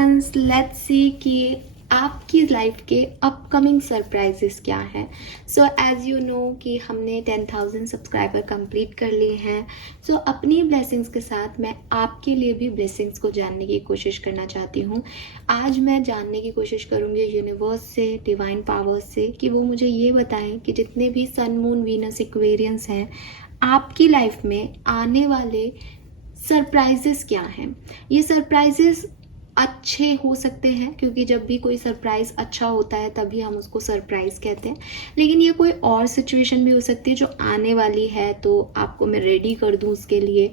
Friends, let's see कि आपकी life के अपकमिंग सरप्राइजेस क्या हैं। सो एज यू नो कि हमने 10,000 सब्सक्राइबर कंप्लीट कर लिए हैं। सो अपनी ब्लेसिंग्स के साथ मैं आपके लिए भी ब्लेसिंग्स को जानने की कोशिश करना चाहती हूँ। आज मैं जानने की कोशिश करूँगी यूनिवर्स से, डिवाइन पावर्स से, कि वो मुझे ये बताएं कि जितने भी सन, मून, वीनस, एक्वेरियंस हैं, आपकी लाइफ में आने वाले सरप्राइजेस क्या हैं। ये सरप्राइजेस अच्छे हो सकते हैं, क्योंकि जब भी कोई सरप्राइज अच्छा होता है तभी हम उसको सरप्राइज कहते हैं। लेकिन ये कोई और सिचुएशन भी हो सकती है जो आने वाली है, तो आपको मैं रेडी कर दूं उसके लिए।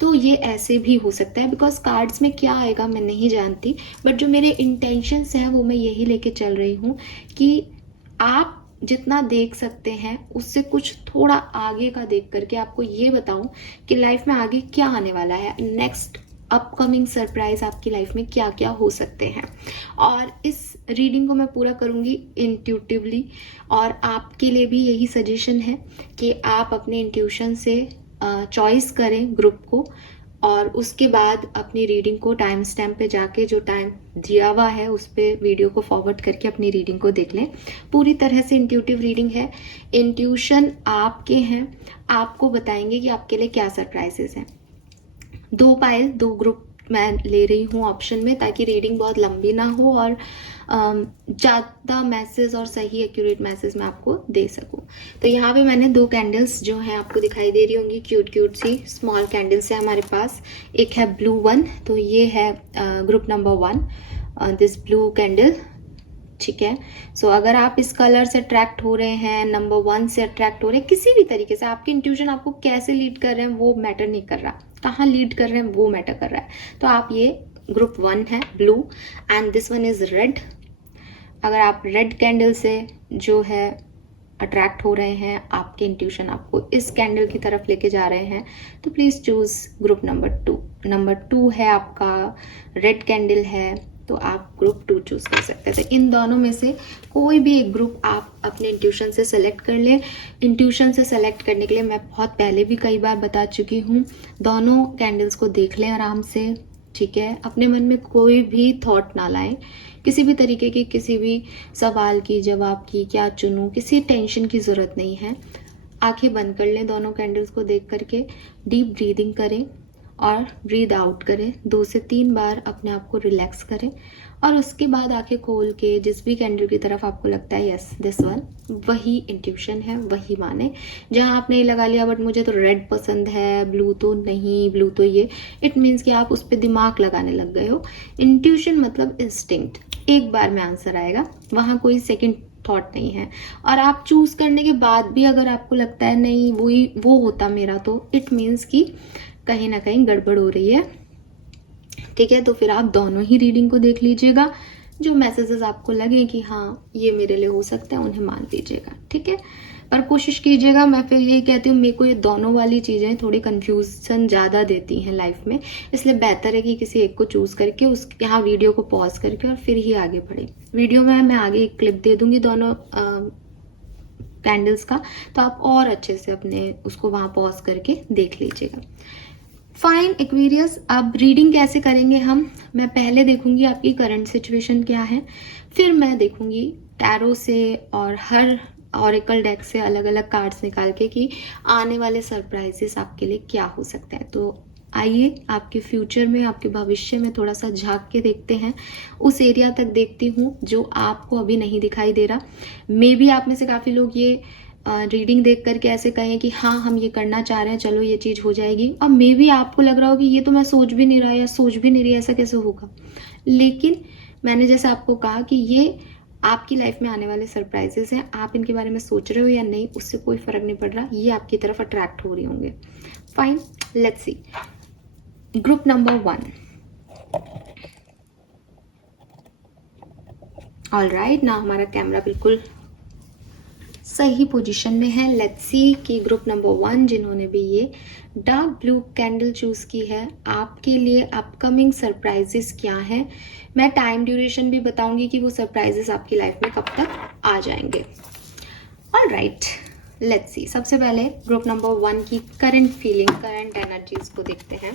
तो ये ऐसे भी हो सकता है, बिकॉज कार्ड्स में क्या आएगा मैं नहीं जानती, बट जो मेरे इंटेंशंस हैं वो मैं यही लेके चल रही हूँ कि आप जितना देख सकते हैं उससे कुछ थोड़ा आगे का देख करके आपको ये बताऊं कि लाइफ में आगे क्या आने वाला है, नेक्स्ट अपकमिंग सरप्राइज आपकी लाइफ में क्या क्या हो सकते हैं। और इस रीडिंग को मैं पूरा करूंगी इंट्यूटिवली, और आपके लिए भी यही सजेशन है कि आप अपने इंट्यूशन से चॉइस करें ग्रुप को, और उसके बाद अपनी रीडिंग को टाइम स्टैम्प पे जाके जो टाइम दिया हुआ है उस पर वीडियो को फॉरवर्ड करके अपनी रीडिंग को देख लें। पूरी तरह से इंट्यूटिव रीडिंग है, इंट्यूशन आपके हैं, आपको बताएंगे कि आपके लिए क्या सरप्राइजेस हैं। 2 पाइल 2 ग्रुप मैं ले रही हूँ ऑप्शन में, ताकि रीडिंग बहुत लंबी ना हो और ज़्यादा मैसेज और सही एक्यूरेट मैसेज मैं आपको दे सकूँ। तो यहाँ पे मैंने 2 कैंडल्स जो हैं आपको दिखाई दे रही होंगी, cute cute C small candles है हमारे पास। एक है ब्लू वन, तो ये है group number 1, this blue candle, ठीक है। सो अगर आप इस कलर से अट्रैक्ट हो रहे हैं, नंबर 1 से अट्रैक्ट हो रहे हैं, किसी भी तरीके से आपकी इंट्यूशन आपको कैसे लीड कर रहे हैं वो मैटर नहीं कर रहा, कहाँ लीड कर रहे हैं वो मैटर कर रहा है। तो आप ये ग्रुप 1 है blue, and this one is red. अगर आप रेड कैंडल से जो है अट्रैक्ट हो रहे हैं, आपके इंट्यूशन आपको इस कैंडल की तरफ लेके जा रहे हैं, तो please choose group number 2। Number 2 है आपका, रेड कैंडल है, तो आप ग्रुप 2 चूज कर सकते हैं। तो इन दोनों में से कोई भी एक ग्रुप आप अपने इंट्यूशन से सेलेक्ट कर लें। इंट्यूशन से सेलेक्ट करने के लिए मैं बहुत पहले भी कई बार बता चुकी हूँ, दोनों कैंडल्स को देख लें आराम से, ठीक है। अपने मन में कोई भी थॉट ना लाएं, किसी भी तरीके की, किसी भी सवाल की, जवाब की, क्या चुनूं, किसी टेंशन की ज़रूरत नहीं है। आंखें बंद कर लें दोनों कैंडल्स को देख करके, डीप ब्रीदिंग करें और ब्रीद आउट करें 2 से 3 बार, अपने आप को रिलैक्स करें, और उसके बाद आंखें खोल के जिस भी कैंडल की तरफ आपको लगता है यस दिस वन, वही इंट्यूशन है, वही माने। जहां आपने लगा लिया बट मुझे तो रेड पसंद है, ब्लू तो नहीं, ब्लू तो ये, इट मीन्स कि आप उस पर दिमाग लगाने लग गए हो। इंट्यूशन मतलब इंस्टिंक्ट, एक बार में आंसर आएगा, वहां कोई सेकेंड थॉट नहीं है। और आप चूज करने के बाद भी अगर आपको लगता है नहीं वो होता मेरा, तो इट मीन्स कि कहीं ना कहीं गड़बड़ हो रही है, ठीक है। तो फिर आप दोनों ही रीडिंग को देख लीजिएगा, जो मैसेजेस आपको लगे कि हाँ ये मेरे लिए हो सकता है उन्हें मान लीजिएगा, ठीक है। पर कोशिश कीजिएगा, मैं फिर यही कहती हूँ, मेरे को ये दोनों वाली चीज़ें थोड़ी कंफ्यूजन ज़्यादा देती हैं लाइफ में, इसलिए बेहतर है कि किसी एक को चूज करके उस यहाँ वीडियो को पॉज करके और फिर ही आगे बढ़े। वीडियो में मैं आगे एक क्लिप दे दूंगी दोनों कैंडल्स का, तो आप और अच्छे से अपने उसको वहाँ पॉज करके देख लीजिएगा। फाइन एक्वेरियस, अब रीडिंग कैसे करेंगे हम, मैं पहले देखूंगी आपकी करंट सिचुएशन क्या है, फिर मैं देखूंगी टैरो से और हर ऑरेकल डेक से अलग अलग कार्ड्स निकाल के कि आने वाले सरप्राइजेस आपके लिए क्या हो सकता है। तो आइए आपके फ्यूचर में, आपके भविष्य में थोड़ा सा झांक के देखते हैं, उस एरिया तक देखती हूँ जो आपको अभी नहीं दिखाई दे रहा। मे बी आप में से काफ़ी लोग ये रीडिंग देख करके ऐसे कहें कि हाँ हम ये करना चाह रहे हैं, चलो ये चीज़ हो जाएगी, और मे बी आपको लग रहा हो कि ये तो मैं सोच भी नहीं रहा या सोच भी नहीं रही, ऐसा कैसे होगा। लेकिन मैंने जैसे आपको कहा कि ये आपकी लाइफ में आने वाले सरप्राइजेस हैं, आप इनके बारे में सोच रहे हो या नहीं उससे कोई फर्क नहीं पड़ रहा, ये आपकी तरफ अट्रैक्ट हो रही होंगे। Fine, let's see group number 1। Alright, ना हमारा कैमरा बिल्कुल सही पोजीशन में है। लेट्स सी कि ग्रुप नंबर 1 जिन्होंने भी ये डार्क ब्लू कैंडल चूज की है, आपके लिए अपकमिंग सरप्राइजेस क्या है। मैं टाइम ड्यूरेशन भी बताऊंगी कि वो सरप्राइजेस आपकी लाइफ में कब तक आ जाएंगे। ऑलराइट, लेट्स सी, सबसे पहले ग्रुप नंबर 1 की करंट फीलिंग, करंट एनर्जीज को देखते हैं।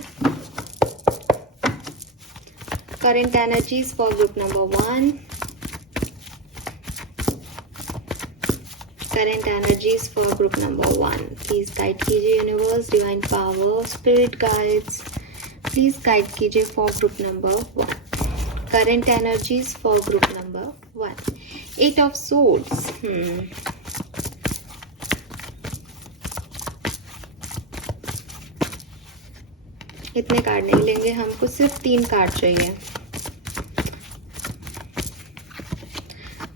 Current energies for group number 1. Current energies for group number 1. Please guide कीजिए universe, divine power, spirit guides, please guide कीजिए for group number 1. Current energies for group number 1. 8 of swords. इतने card नहीं लेंगे, हमको सिर्फ 3 कार्ड चाहिए.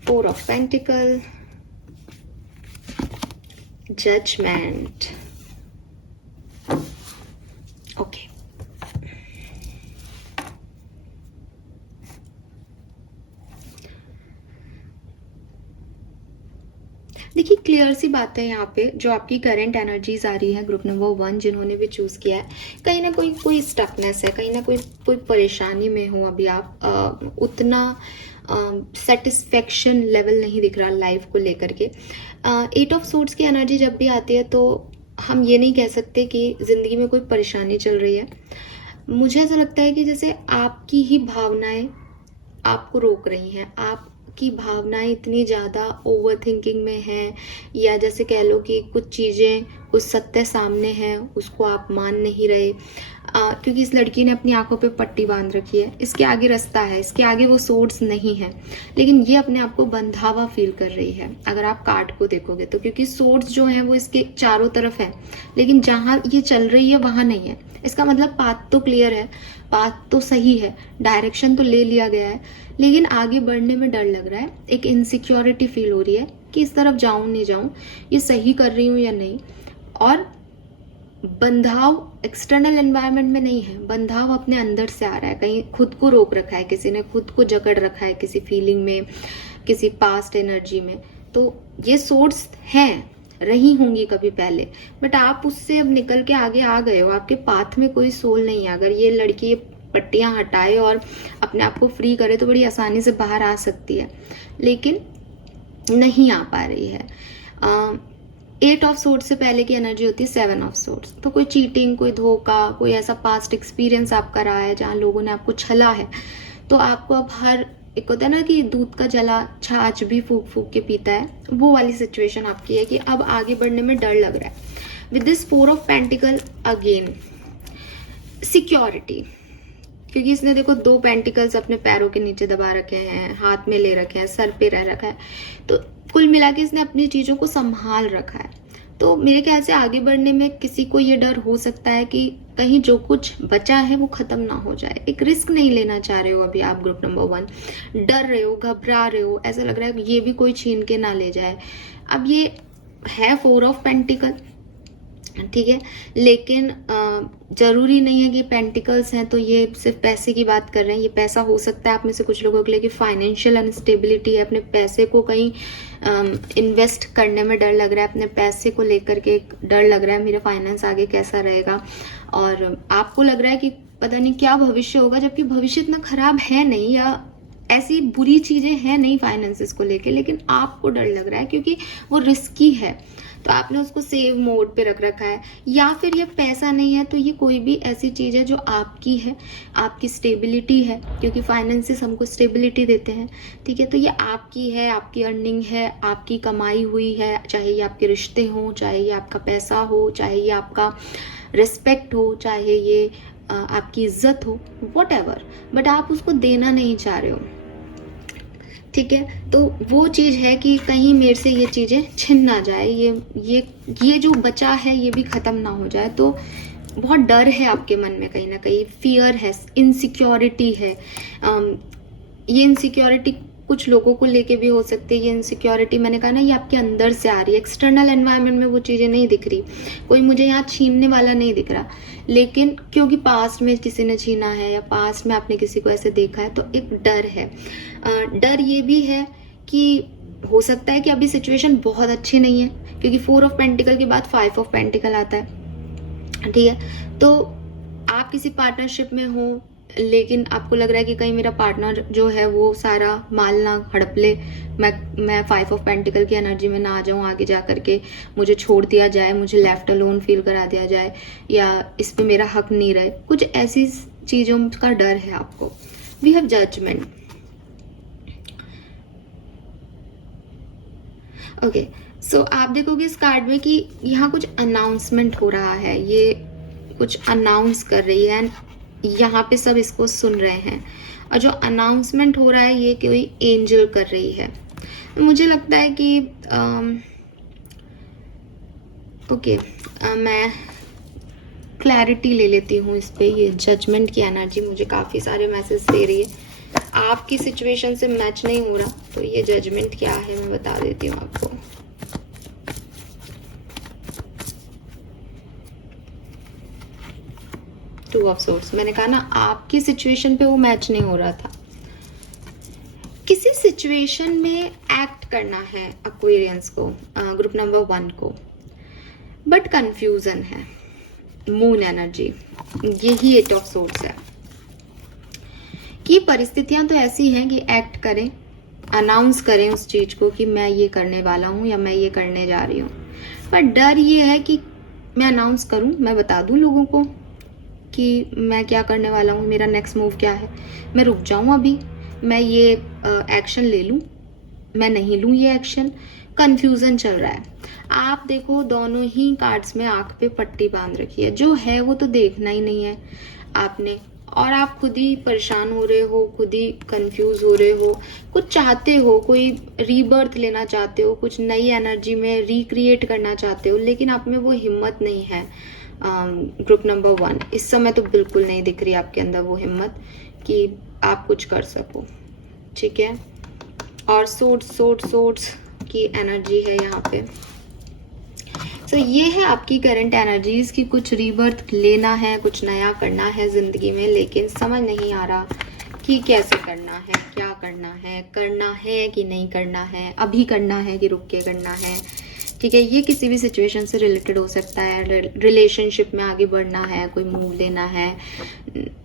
4 of Pentacle, Judgment. Okay. देखिए clear सी बात है यहाँ पे, जो आपकी करंट एनर्जीज आ रही है ग्रुप नंबर 1 जिन्होंने भी चूज किया है, कहीं ना कोई स्टकनेस है, कहीं ना कोई परेशानी में हो अभी आप. उतना सेटिस्फेक्शन लेवल नहीं दिख रहा लाइफ को लेकर के. 8 ऑफ सोर्ड्स की एनर्जी जब भी आती है तो हम ये नहीं कह सकते कि जिंदगी में कोई परेशानी चल रही है. मुझे ऐसा लगता है कि जैसे आपकी ही भावनाएं आपको रोक रही हैं, आपकी भावनाएं इतनी ज़्यादा ओवर थिंकिंग में हैं, या जैसे कह लो कि कुछ चीज़ें, कुछ सत्य सामने हैं, उसको आप मान नहीं रहे. क्योंकि इस लड़की ने अपनी आंखों पे पट्टी बांध रखी है, इसके आगे रास्ता है, इसके आगे वो सोर्स नहीं है, लेकिन ये अपने आप को बंधा हुआ फील कर रही है अगर आप कार्ड को देखोगे तो. क्योंकि सोर्स जो है वो इसके चारों तरफ है, लेकिन जहाँ ये चल रही है वहाँ नहीं है. इसका मतलब पाथ तो क्लियर है, पाथ तो सही है, डायरेक्शन तो ले लिया गया है, लेकिन आगे बढ़ने में डर लग रहा है. एक इनसिक्योरिटी फील हो रही है कि इस तरफ जाऊं नहीं जाऊं, ये सही कर रही हूं या नहीं. और बंधाव एक्सटर्नल एनवायरनमेंट में नहीं है, बंधाव अपने अंदर से आ रहा है. कहीं खुद को रोक रखा है, किसी ने खुद को जकड़ रखा है किसी फीलिंग में, किसी पास्ट एनर्जी में. तो ये सोर्स हैं, रही होंगी कभी पहले, बट आप उससे अब निकल के आगे आ गए हो. आपके पाथ में कोई सोल नहीं है. अगर ये लड़की पट्टियां हटाए और अपने आप को फ्री करे तो बड़ी आसानी से बाहर आ सकती है, लेकिन नहीं आ पा रही है. 8 ऑफ सोर्ड्स से पहले की एनर्जी होती है 7 ऑफ सोर्ड्स. तो कोई चीटिंग, कोई धोखा, कोई ऐसा पास्ट एक्सपीरियंस आपका रहा है जहाँ लोगों ने आपको छला है, तो आपको अब हर एक होता है ना कि दूध का जला छाछ भी फूक फूक के पीता है, वो वाली सिचुएशन आपकी है कि अब आगे बढ़ने में डर लग रहा है. With this 4 of pentacle again security, क्योंकि इसने देखो 2 पेंटिकल्स अपने पैरों के नीचे दबा रखे हैं, हाथ में ले रखे हैं, सर पे रह रखा है. तो कुल मिला के इसने अपनी चीजों को संभाल रखा है. तो मेरे ख्याल से आगे बढ़ने में किसी को ये डर हो सकता है कि कहीं जो कुछ बचा है वो खत्म ना हो जाए. एक रिस्क नहीं लेना चाह रहे हो अभी आप ग्रुप नंबर 1, डर रहे हो, घबरा रहे हो, ऐसा लग रहा है ये भी कोई छीन के ना ले जाए. अब ये है 4 ऑफ पेंटिकल, ठीक है, लेकिन जरूरी नहीं है कि पेंटिकल्स हैं तो ये सिर्फ पैसे की बात कर रहे हैं. ये पैसा हो सकता है आप में से कुछ लोगों के लिए कि फाइनेंशियल अनस्टेबिलिटी है, अपने पैसे को कहीं इन्वेस्ट करने में डर लग रहा है, अपने पैसे को लेकर के एक डर लग रहा है मेरा फाइनेंस आगे कैसा रहेगा. और आपको लग रहा है कि पता नहीं क्या भविष्य होगा, जबकि भविष्य इतना खराब है नहीं, या ऐसी बुरी चीजें हैं नहीं फाइनेंसेस को लेके, लेकिन आपको डर लग रहा है क्योंकि वो रिस्की है. तो आपने उसको सेव मोड पे रख रखा है, या फिर ये पैसा नहीं है तो ये कोई भी ऐसी चीज है जो आपकी है, आपकी स्टेबिलिटी है, क्योंकि फाइनेंसेस हमको स्टेबिलिटी देते हैं, ठीक है. तो ये आपकी है, आपकी अर्निंग है, आपकी कमाई हुई है, चाहे ये आपके रिश्ते हो, चाहे ये आपका पैसा हो, चाहे ये आपका रिस्पेक्ट हो, चाहे ये आपकी इज्जत हो, वट एवर, बट आप उसको देना नहीं चाह रहे हो, ठीक है. तो वो चीज है कि कहीं मेरे से ये चीजें छिन ना जाए, ये जो बचा है ये भी खत्म ना हो जाए. तो बहुत डर है आपके मन में, कहीं ना कहीं फियर है, इनसिक्योरिटी है. ये इनसिक्योरिटी कुछ लोगों को लेके भी हो सकती है. ये इनसिक्योरिटी मैंने कहा ना, ये आपके अंदर से आ रही है, एक्सटर्नल एनवायरनमेंट में वो चीज़ें नहीं दिख रही, कोई मुझे यहाँ छीनने वाला नहीं दिख रहा, लेकिन क्योंकि पास्ट में किसी ने छीना है या पास्ट में आपने किसी को ऐसे देखा है, तो एक डर है. डर ये भी है कि हो सकता है कि अभी सिचुएशन बहुत अच्छी नहीं है, क्योंकि 4 ऑफ पेंटिकल के बाद 5 ऑफ पेंटिकल आता है, ठीक है. तो आप किसी पार्टनरशिप में हो, लेकिन आपको लग रहा है कि कहीं मेरा पार्टनर जो है वो सारा माल ना हड़प ले, मैं 5 ऑफ पेंटिकल की एनर्जी में ना आ जाऊं, आगे जा करके मुझे छोड़ दिया जाए, मुझे लेफ्ट अलोन फील करा दिया जाए, या इस पे मेरा हक नहीं रहे. कुछ ऐसी चीज़ों का डर है आपको. We have judgement. Okay, so आप देखोगे इस कार्ड में कि यहाँ कुछ अनाउंसमेंट हो रहा है, ये कुछ अनाउंस कर रही है, यहाँ पे सब इसको सुन रहे हैं, और जो अनाउंसमेंट हो रहा है ये कोई एंजल कर रही है। तो मुझे लगता है कि मैं क्लैरिटी ले लेती हूँ इस पे। ये जजमेंट की एनर्जी मुझे काफ़ी सारे मैसेज दे रही है, आपकी सिचुएशन से मैच नहीं हो रहा, तो ये जजमेंट क्या है मैं बता देती हूँ आपको। टू ऑफ सोर्ड्स, मैंने कहा ना आपकी सिचुएशन पे वो मैच नहीं हो रहा था। किसी सिचुएशन में एक्ट करना है एक्वेरियंस को, ग्रुप नंबर 1 को, बट कंफ्यूजन है। मून एनर्जी, यही 8 ऑफ सोर्ड्स है कि परिस्थितियां तो ऐसी हैं कि एक्ट करें, अनाउंस करें उस चीज को कि मैं ये करने वाला हूं या मैं ये करने जा रही हूं, पर डर ये है कि मैं अनाउंस करूं, मैं बता दूं लोगों को कि मैं क्या करने वाला हूं, मेरा नेक्स्ट मूव क्या है, मैं रुक जाऊं अभी, मैं ये एक्शन ले लूं, मैं नहीं लूं ये एक्शन। कंफ्यूजन चल रहा है। आप देखो दोनों ही कार्ड्स में आंख पे पट्टी बांध रखी है, जो है वो तो देखना ही नहीं है आपने, और आप खुद ही परेशान हो रहे हो, खुद ही कंफ्यूज हो रहे हो, कुछ चाहते हो, कोई रीबर्थ लेना चाहते हो, कुछ नई एनर्जी में रिक्रिएट करना चाहते हो, लेकिन आप में वो हिम्मत नहीं है। ग्रुप नंबर 1 इस समय तो बिल्कुल नहीं दिख रही आपके अंदर वो हिम्मत कि आप कुछ कर सको, ठीक है। और सोर्ड्स की एनर्जी है यहाँ पे। सो ये है आपकी करंट एनर्जीज की कुछ रीबर्थ लेना है, कुछ नया करना है जिंदगी में, लेकिन समझ नहीं आ रहा कि कैसे करना है, क्या करना है कि नहीं करना है, अभी करना है कि रुक के करना है, ठीक है। ये किसी भी सिचुएशन से रिलेटेड हो सकता है। रिलेशनशिप में आगे बढ़ना है, कोई मूव लेना है,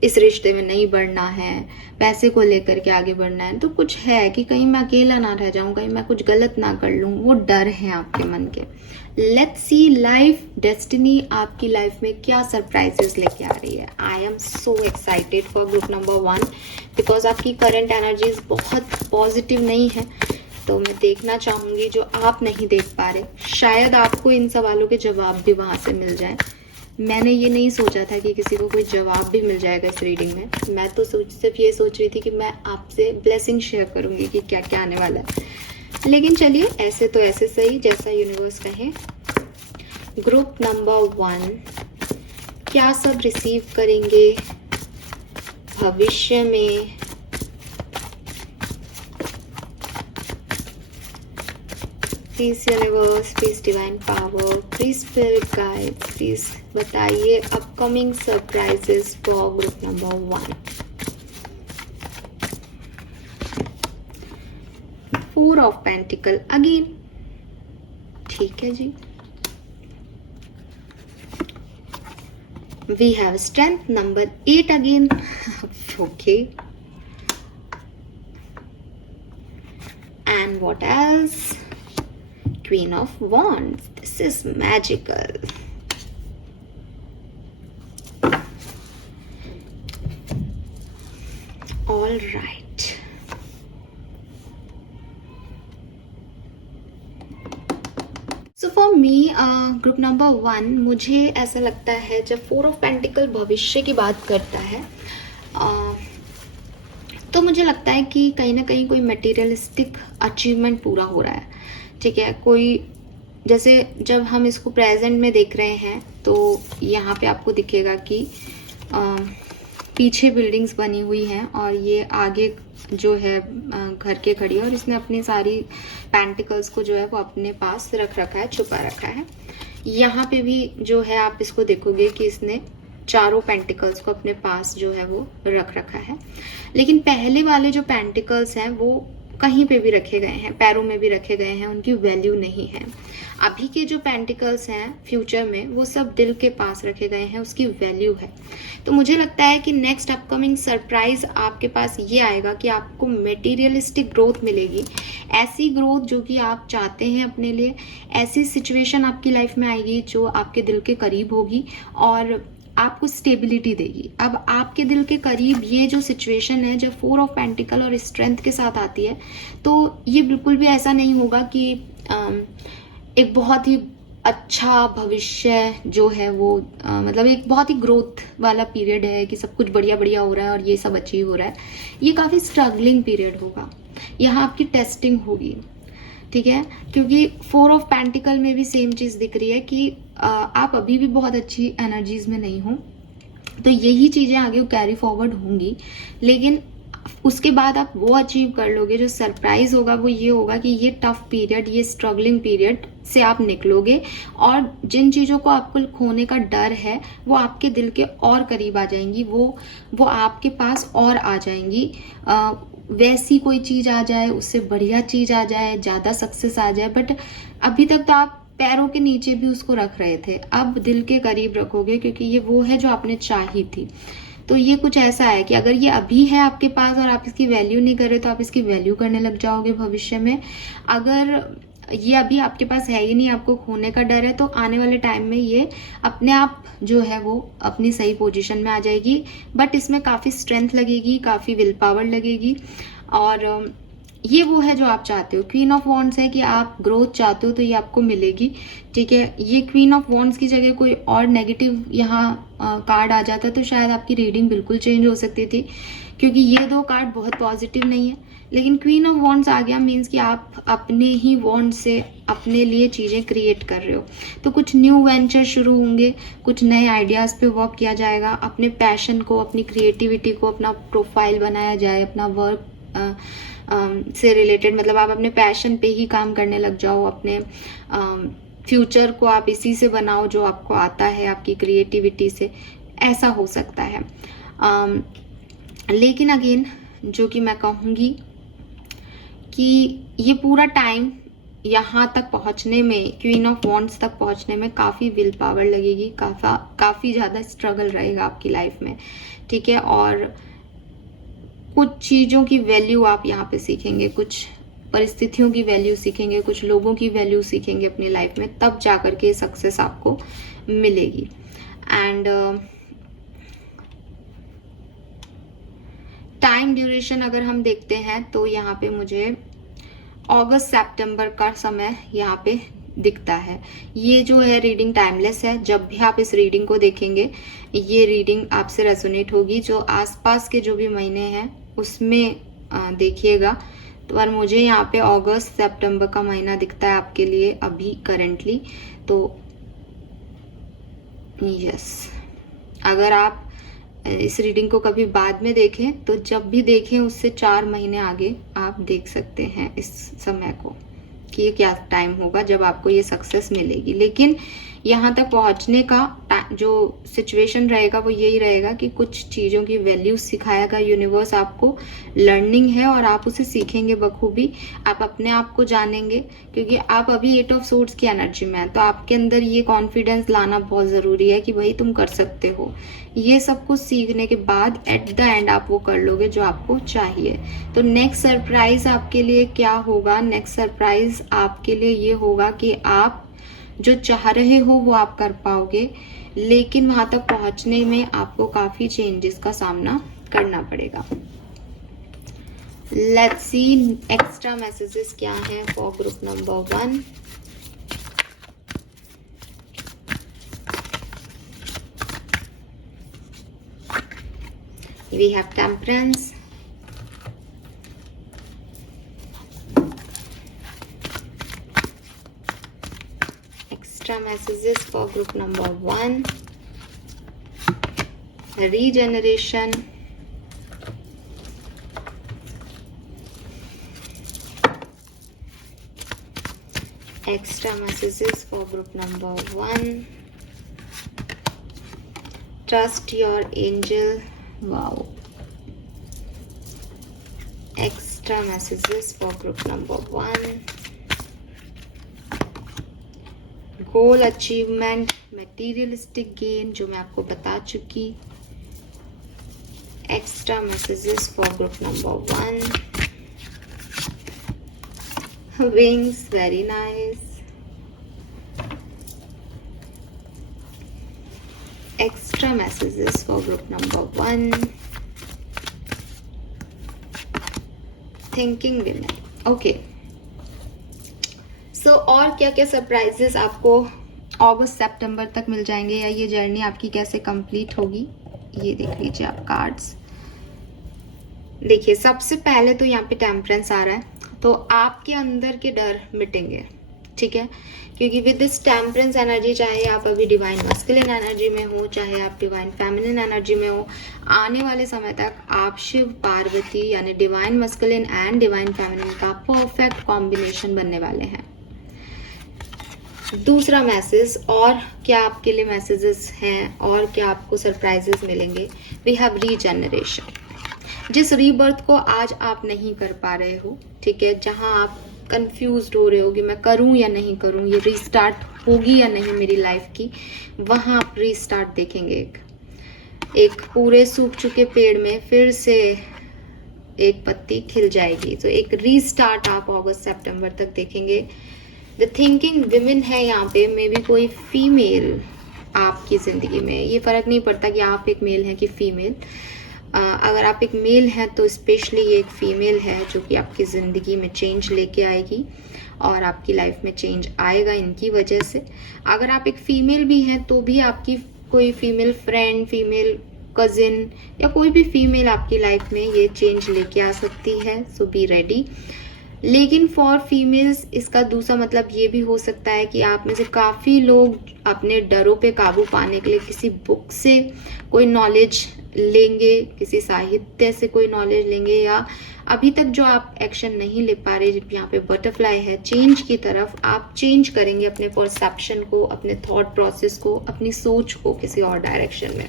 इस रिश्ते में नहीं बढ़ना है, पैसे को लेकर के आगे बढ़ना है, तो कुछ है कि कहीं मैं अकेला ना रह जाऊं, कहीं मैं कुछ गलत ना कर लूं, वो डर है आपके मन के। लेट्स सी लाइफ डेस्टिनी आपकी लाइफ में क्या सरप्राइजेस लेके आ रही है। I am so excited for group number 1 because आपकी करंट एनर्जीज बहुत पॉजिटिव नहीं है, तो मैं देखना चाहूंगी जो आप नहीं देख पा रहे, शायद आपको इन सवालों के जवाब भी वहां से मिल जाए। मैंने ये नहीं सोचा था कि किसी को कोई जवाब भी मिल जाएगा इस रीडिंग में, मैं तो सिर्फ ये सोच रही थी कि मैं आपसे ब्लेसिंग शेयर करूंगी कि क्या क्या आने वाला है, लेकिन चलिए ऐसे तो ऐसे सही, जैसा यूनिवर्स कहे। ग्रुप नंबर 1 क्या सब रिसीव करेंगे भविष्य में, please universe, please divine power, please spirit guide, please बताइए upcoming surprises for group number 1। 4 of pentacle again, ठीक है जी। We have strength number 8 again, okay. And what else? Queen of Wands. This is magical. All right. So for me, group number 1, मुझे ऐसा लगता है जब 4 of pentacle भविष्य की बात करता है, तो मुझे लगता है कि कहीं ना कहीं कोई मटेरियलिस्टिक अचीवमेंट पूरा हो रहा है, ठीक है। कोई जैसे जब हम इसको प्रेजेंट में देख रहे हैं तो यहाँ पे आपको दिखेगा कि पीछे बिल्डिंग्स बनी हुई हैं और ये आगे जो है घर के खड़ी है, और इसने अपनी सारी पेंटिकल्स को जो है वो अपने पास रख रखा है, छुपा रखा है। यहाँ पे भी जो है आप इसको देखोगे कि इसने चारों पेंटिकल्स को अपने पास जो है वो रख रखा है, लेकिन पहले वाले जो पेंटिकल्स हैं वो कहीं पे भी रखे गए हैं, पैरों में भी रखे गए हैं, उनकी वैल्यू नहीं है। अभी के जो पेंटिकल्स हैं फ्यूचर में वो सब दिल के पास रखे गए हैं, उसकी वैल्यू है। तो मुझे लगता है कि नेक्स्ट अपकमिंग सरप्राइज आपके पास ये आएगा कि आपको मटेरियलिस्टिक ग्रोथ मिलेगी, ऐसी ग्रोथ जो कि आप चाहते हैं अपने लिए, ऐसी सिचुएशन आपकी लाइफ में आएगी जो आपके दिल के करीब होगी, और आपको स्टेबिलिटी देगी। अब आपके दिल के करीब ये जो सिचुएशन है, जब 4 ऑफ पेंटिकल और स्ट्रेंथ के साथ आती है, तो ये बिल्कुल भी ऐसा नहीं होगा कि एक बहुत ही अच्छा भविष्य जो है वो मतलब एक बहुत ही ग्रोथ वाला पीरियड है कि सब कुछ बढ़िया बढ़िया हो रहा है और ये सब अचीव हो रहा है। ये काफ़ी स्ट्रगलिंग पीरियड होगा, यहाँ आपकी टेस्टिंग होगी, ठीक है। क्योंकि 4 ऑफ पेंटिकल में भी सेम चीज़ दिख रही है कि आप अभी भी बहुत अच्छी एनर्जीज में नहीं हो, तो यही चीज़ें आगे कैरी फॉरवर्ड होंगी। लेकिन उसके बाद आप वो अचीव कर लोगे। जो सरप्राइज होगा वो ये होगा कि ये टफ पीरियड, ये स्ट्रगलिंग पीरियड से आप निकलोगे और जिन चीज़ों को आपको खोने का डर है वो आपके दिल के और करीब आ जाएंगी, वो आपके पास और आ जाएंगी। वैसी कोई चीज़ आ जाए, उससे बढ़िया चीज़ आ जाए, ज़्यादा सक्सेस आ जाए, बट अभी तक तो आप पैरों के नीचे भी उसको रख रहे थे, अब दिल के करीब रखोगे क्योंकि ये वो है जो आपने चाही थी। तो ये कुछ ऐसा है कि अगर ये अभी है आपके पास और आप इसकी वैल्यू नहीं कर रहे तो आप इसकी वैल्यू करने लग जाओगे भविष्य में। अगर ये अभी आपके पास है ही नहीं, आपको खोने का डर है, तो आने वाले टाइम में ये अपने आप जो है वो अपनी सही पोजीशन में आ जाएगी। बट इसमें काफ़ी स्ट्रेंथ लगेगी, काफ़ी विल पावर लगेगी और ये वो है जो आप चाहते हो। क्वीन ऑफ वॉन्ड्स है कि आप ग्रोथ चाहते हो तो ये आपको मिलेगी, ठीक है। ये क्वीन ऑफ वॉन्ड्स की जगह कोई और नेगेटिव यहाँ कार्ड आ जाता तो शायद आपकी रीडिंग बिल्कुल चेंज हो सकती थी, क्योंकि ये दो कार्ड बहुत पॉजिटिव नहीं है। लेकिन क्वीन ऑफ वॉन्ड्स आ गया मीन्स कि आप अपने ही वॉन्ड से अपने लिए चीज़ें क्रिएट कर रहे हो। तो कुछ न्यू वेंचर शुरू होंगे, कुछ नए आइडियाज़ पे वर्क किया जाएगा, अपने पैशन को, अपनी क्रिएटिविटी को, अपना प्रोफाइल बनाया जाए, अपना वर्क से रिलेटेड, मतलब आप अपने पैशन पे ही काम करने लग जाओ, अपने फ्यूचर को आप इसी से बनाओ जो आपको आता है, आपकी क्रिएटिविटी से, ऐसा हो सकता है। लेकिन अगेन जो कि मैं कहूँगी कि ये पूरा टाइम यहाँ तक पहुँचने में, क्वीन ऑफ वॉन्ड्स तक पहुँचने में काफ़ी विल पावर लगेगी, काफ़ी ज़्यादा स्ट्रगल रहेगा आपकी लाइफ में, ठीक है। और कुछ चीज़ों की वैल्यू आप यहाँ पे सीखेंगे, कुछ परिस्थितियों की वैल्यू सीखेंगे, कुछ लोगों की वैल्यू सीखेंगे अपनी लाइफ में, तब जा करके सक्सेस आपको मिलेगी। एंड टाइम ड्यूरेशन अगर हम देखते हैं तो यहाँ पे मुझे अगस्त सितंबर का समय यहाँ पे दिखता है। ये जो है रीडिंग टाइमलेस है, जब भी आप इस रीडिंग को देखेंगे ये रीडिंग आपसे रेजोनेट होगी। जो आसपास के जो भी महीने हैं उसमें देखिएगा। तो और मुझे यहाँ पे अगस्त सितंबर का महीना दिखता है आपके लिए अभी करेंटली। तो यस, अगर आप इस रीडिंग को कभी बाद में देखें तो जब भी देखें उससे 4 महीने आगे आप देख सकते हैं इस समय को कि ये क्या टाइम होगा जब आपको ये सक्सेस मिलेगी। लेकिन यहाँ तक पहुँचने का जो सिचुएशन रहेगा वो यही रहेगा कि कुछ चीज़ों की वैल्यू सिखाएगा यूनिवर्स आपको। लर्निंग है और आप उसे सीखेंगे बखूबी, आप अपने आप को जानेंगे, क्योंकि आप अभी 8 ऑफ सोर्ड्स की एनर्जी में है। तो आपके अंदर ये कॉन्फिडेंस लाना बहुत ज़रूरी है कि भाई तुम कर सकते हो। ये सब कुछ सीखने के बाद एट द एंड आप वो कर लोगे जो आपको चाहिए। तो नेक्स्ट सरप्राइज आपके लिए क्या होगा? नेक्स्ट सरप्राइज आपके लिए ये होगा कि आप जो चाह रहे हो वो आप कर पाओगे, लेकिन वहां तक पहुंचने में आपको काफी चेंजेस का सामना करना पड़ेगा। लेट्स सी एक्स्ट्रा मैसेजेस क्या हैं for group number 1। We have temperance, extra messages for group number 1, regeneration, extra messages for group number 1, trust your angel. Wow. Extra messages for group number 1, goal achievement, materialistic gain जो मैं आपको बता चुकी। Extra messages for group number 1, wings, very nice. Extra messages messages for group number 1. Thinking women. Okay. So और क्या क्या surprises आपको अगस्त सितंबर तक मिल जाएंगे, या ये जर्नी आपकी कैसे कंप्लीट होगी, ये देख लीजिए आप कार्ड्स। देखिए, सबसे पहले तो यहाँ पे टेम्परेंस आ रहा है, तो आपके अंदर के डर मिटेंगे, ठीक है। क्योंकि विद दिस टेम्परेंस एनर्जी, चाहे आप अभी डिवाइन मस्कुलिन एनर्जी में हो, चाहे आप डिवाइन फेमिनिन एनर्जी में हो, आने वाले समय तक आप शिव पार्वती यानी divine masculine and divine feminine का परफेक्ट कॉम्बिनेशन बनने वाले हैं। दूसरा मैसेज, और क्या आपके लिए मैसेजेस हैं और क्या आपको सरप्राइजेस मिलेंगे। We have regeneration. जिस रीबर्थ को आज आप नहीं कर पा रहे हो, ठीक है, जहां आप कंफ्यूज्ड हो रहे हो कि मैं करूं या नहीं करूं, ये रीस्टार्ट होगी या नहीं मेरी लाइफ की, वहां आप रीस्टार्ट देखेंगे। एक पूरे सूख चुके पेड़ में फिर से एक पत्ती खिल जाएगी। तो एक रीस्टार्ट आप अगस्त सितंबर तक देखेंगे। द थिंकिंग विमेन है यहाँ पे, मे बी कोई फीमेल आपकी जिंदगी में, ये फर्क नहीं पड़ता कि आप एक मेल हैं कि फीमेल। अगर आप एक मेल हैं तो स्पेशली ये एक फीमेल है जो कि आपकी ज़िंदगी में चेंज लेके आएगी और आपकी लाइफ में चेंज आएगा इनकी वजह से। अगर आप एक फीमेल भी हैं तो भी आपकी कोई फीमेल फ्रेंड, फीमेल कजिन या कोई भी फीमेल आपकी लाइफ में ये चेंज लेके आ सकती है। सो बी रेडी। लेकिन फॉर फीमेल्स इसका दूसरा मतलब ये भी हो सकता है कि आप में से काफ़ी लोग अपने डरों पे काबू पाने के लिए किसी बुक से कोई नॉलेज लेंगे, किसी साहित्य से कोई नॉलेज लेंगे, या अभी तक जो आप एक्शन नहीं ले पा रहे, यहाँ पे बटरफ्लाई है, चेंज की तरफ आप चेंज करेंगे अपने परसेप्शन को, अपने थॉट प्रोसेस को, अपनी सोच को किसी और डायरेक्शन में।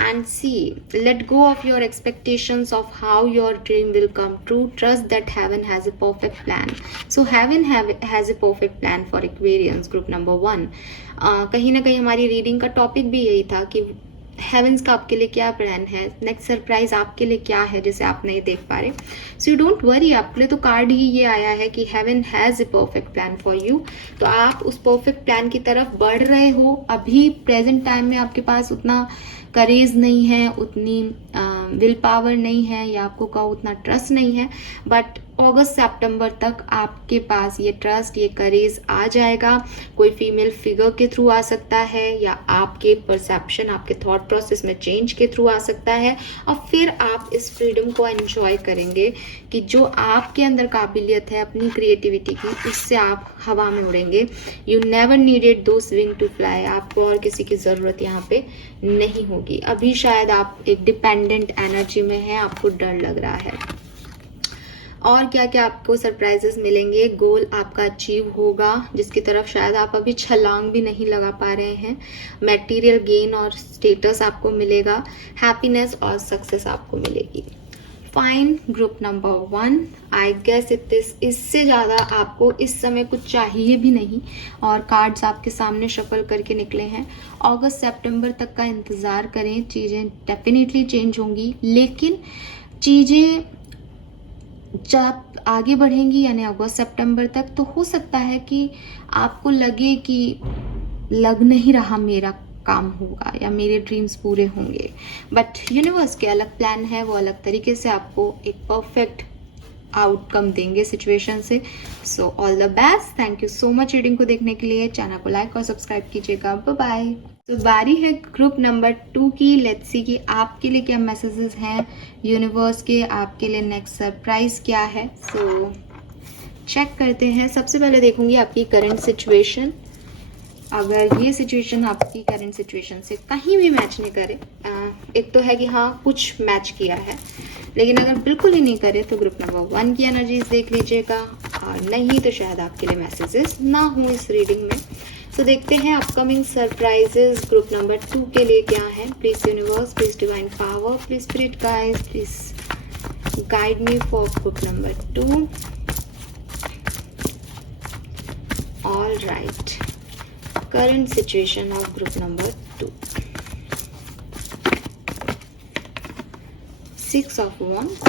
And see, let go of your expectations of how your dream will come true. Trust that heaven has a perfect plan. So heaven has a perfect plan for Aquarians, group number 1. कहीं ना कहीं हमारी reading का topic भी यही था कि heaven's का आपके लिए क्या प्लान है, नेक्स्ट सरप्राइज आपके लिए क्या है जिसे आप नहीं देख पा रहे। सो यू डोंट वरी, आपके लिए तो कार्ड ही ये आया है कि heaven has a perfect plan for you. तो आप उस परफेक्ट प्लान की तरफ बढ़ रहे हो। अभी प्रेजेंट टाइम में आपके पास उतना करेज नहीं है, उतनी विल पावर नहीं है, या आपको का उतना ट्रस्ट नहीं है, बट अगस्त सितंबर तक आपके पास ये ट्रस्ट, ये करेज आ जाएगा। कोई फीमेल फिगर के थ्रू आ सकता है, या आपके परसेप्शन, आपके थॉट प्रोसेस में चेंज के थ्रू आ सकता है, और फिर आप इस फ्रीडम को एंजॉय करेंगे कि जो आपके अंदर काबिलियत है अपनी क्रिएटिविटी की, उससे आप हवा में उड़ेंगे। You never needed those wing to fly. आपको और किसी की ज़रूरत यहाँ पे नहीं होगी। अभी शायद आप एक डिपेंडेंट एनर्जी में हैं, आपको डर लग रहा है। और क्या क्या आपको सरप्राइजेस मिलेंगे। गोल आपका अचीव होगा जिसकी तरफ शायद आप अभी छलांग भी नहीं लगा पा रहे हैं। मटेरियल गेन और स्टेटस आपको मिलेगा। हैप्पीनेस और सक्सेस आपको मिलेगी। Fine, group number 1, I guess इससे ज़्यादा आपको इस समय कुछ चाहिए भी नहीं, और कार्ड्स आपके सामने शफल करके निकले हैं। अगस्त सितंबर तक का इंतज़ार करें, चीज़ें डेफिनेटली चेंज होंगी, लेकिन चीज़ें जब आगे बढ़ेंगी यानी अगस्त सितंबर तक, तो हो सकता है कि आपको लगे कि लग नहीं रहा मेरा काम होगा या मेरे ड्रीम्स पूरे होंगे, बट यूनिवर्स के अलग प्लान है, वो अलग तरीके से आपको एक परफेक्ट आउटकम देंगे सिचुएशन से। So all the best. Thank you so much reading को देखने के लिए। चैनल को लाइक और सब्सक्राइब कीजिएगा। Bye bye. तो बारी है ग्रुप नंबर 2 की। लेट्स सी कि आपके लिए क्या मैसेजेस हैं यूनिवर्स के, आपके लिए नेक्स्ट सरप्राइज क्या है। सो चेक करते हैं। सबसे पहले देखूंगी आपकी करंट सिचुएशन। अगर ये सिचुएशन आपकी करंट सिचुएशन से कहीं भी मैच नहीं करे, एक तो है कि हाँ कुछ मैच किया है, लेकिन अगर बिल्कुल ही नहीं करे तो ग्रुप नंबर 1 की एनर्जीज देख लीजिएगा, और नहीं तो शायद आपके लिए मैसेजेस ना हो इस रीडिंग में। तो देखते हैं अपकमिंग सरप्राइजेस ग्रुप नंबर 2 के लिए क्या है। Please universe, please divine power, please spirit guides, please guide me for group number 2। All right, current situation of group number 2. 6 of Wands.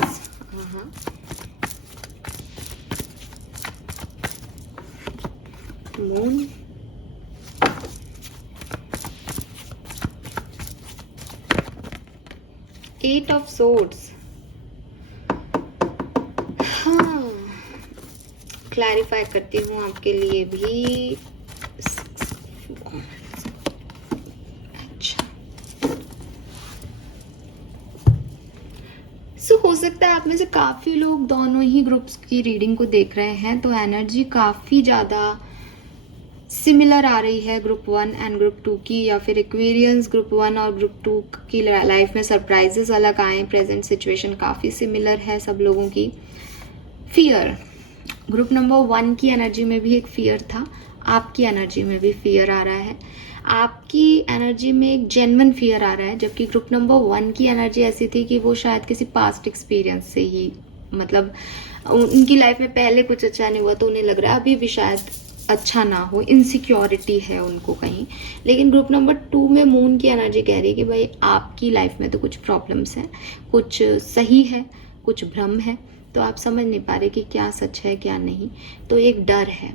Moon. 8 of swords. हाँ, clarify करती हूँ आपके लिए भी। अच्छा, हो सकता है आप में से काफ़ी लोग दोनों ही ग्रुप्स की रीडिंग को देख रहे हैं, तो एनर्जी काफ़ी ज़्यादा सिमिलर आ रही है ग्रुप 1 एंड ग्रुप 2 की, या फिर एक्वेरियंस ग्रुप 1 और ग्रुप 2 की लाइफ में सरप्राइजेस अलग आए। प्रेजेंट सिचुएशन काफ़ी सिमिलर है सब लोगों की। फियर, ग्रुप नंबर 1 की एनर्जी में भी एक फियर था, आपकी एनर्जी में भी फियर आ रहा है। आपकी एनर्जी में एक जेन्युइन फियर आ रहा है, जबकि ग्रुप नंबर 1 की एनर्जी ऐसी थी कि वो शायद किसी पास्ट एक्सपीरियंस से ही, मतलब उनकी लाइफ में पहले कुछ अच्छा नहीं हुआ तो उन्हें लग रहा है अभी भी शायद अच्छा ना हो, इनसिक्योरिटी है उनको कहीं। लेकिन ग्रुप नंबर 2 में मून की एनर्जी कह रही है कि भाई आपकी लाइफ में तो कुछ प्रॉब्लम्स हैं, कुछ सही है, कुछ भ्रम है, तो आप समझ नहीं पा रहे कि क्या सच है क्या नहीं। तो एक डर है,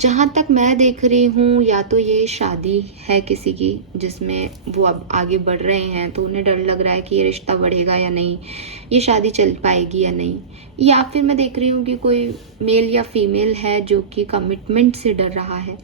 जहाँ तक मैं देख रही हूँ, या तो ये शादी है किसी की जिसमें वो अब आगे बढ़ रहे हैं तो उन्हें डर लग रहा है कि ये रिश्ता बढ़ेगा या नहीं, ये शादी चल पाएगी या नहीं, या फिर मैं देख रही हूँ कि कोई मेल या फीमेल है जो कि कमिटमेंट से डर रहा है,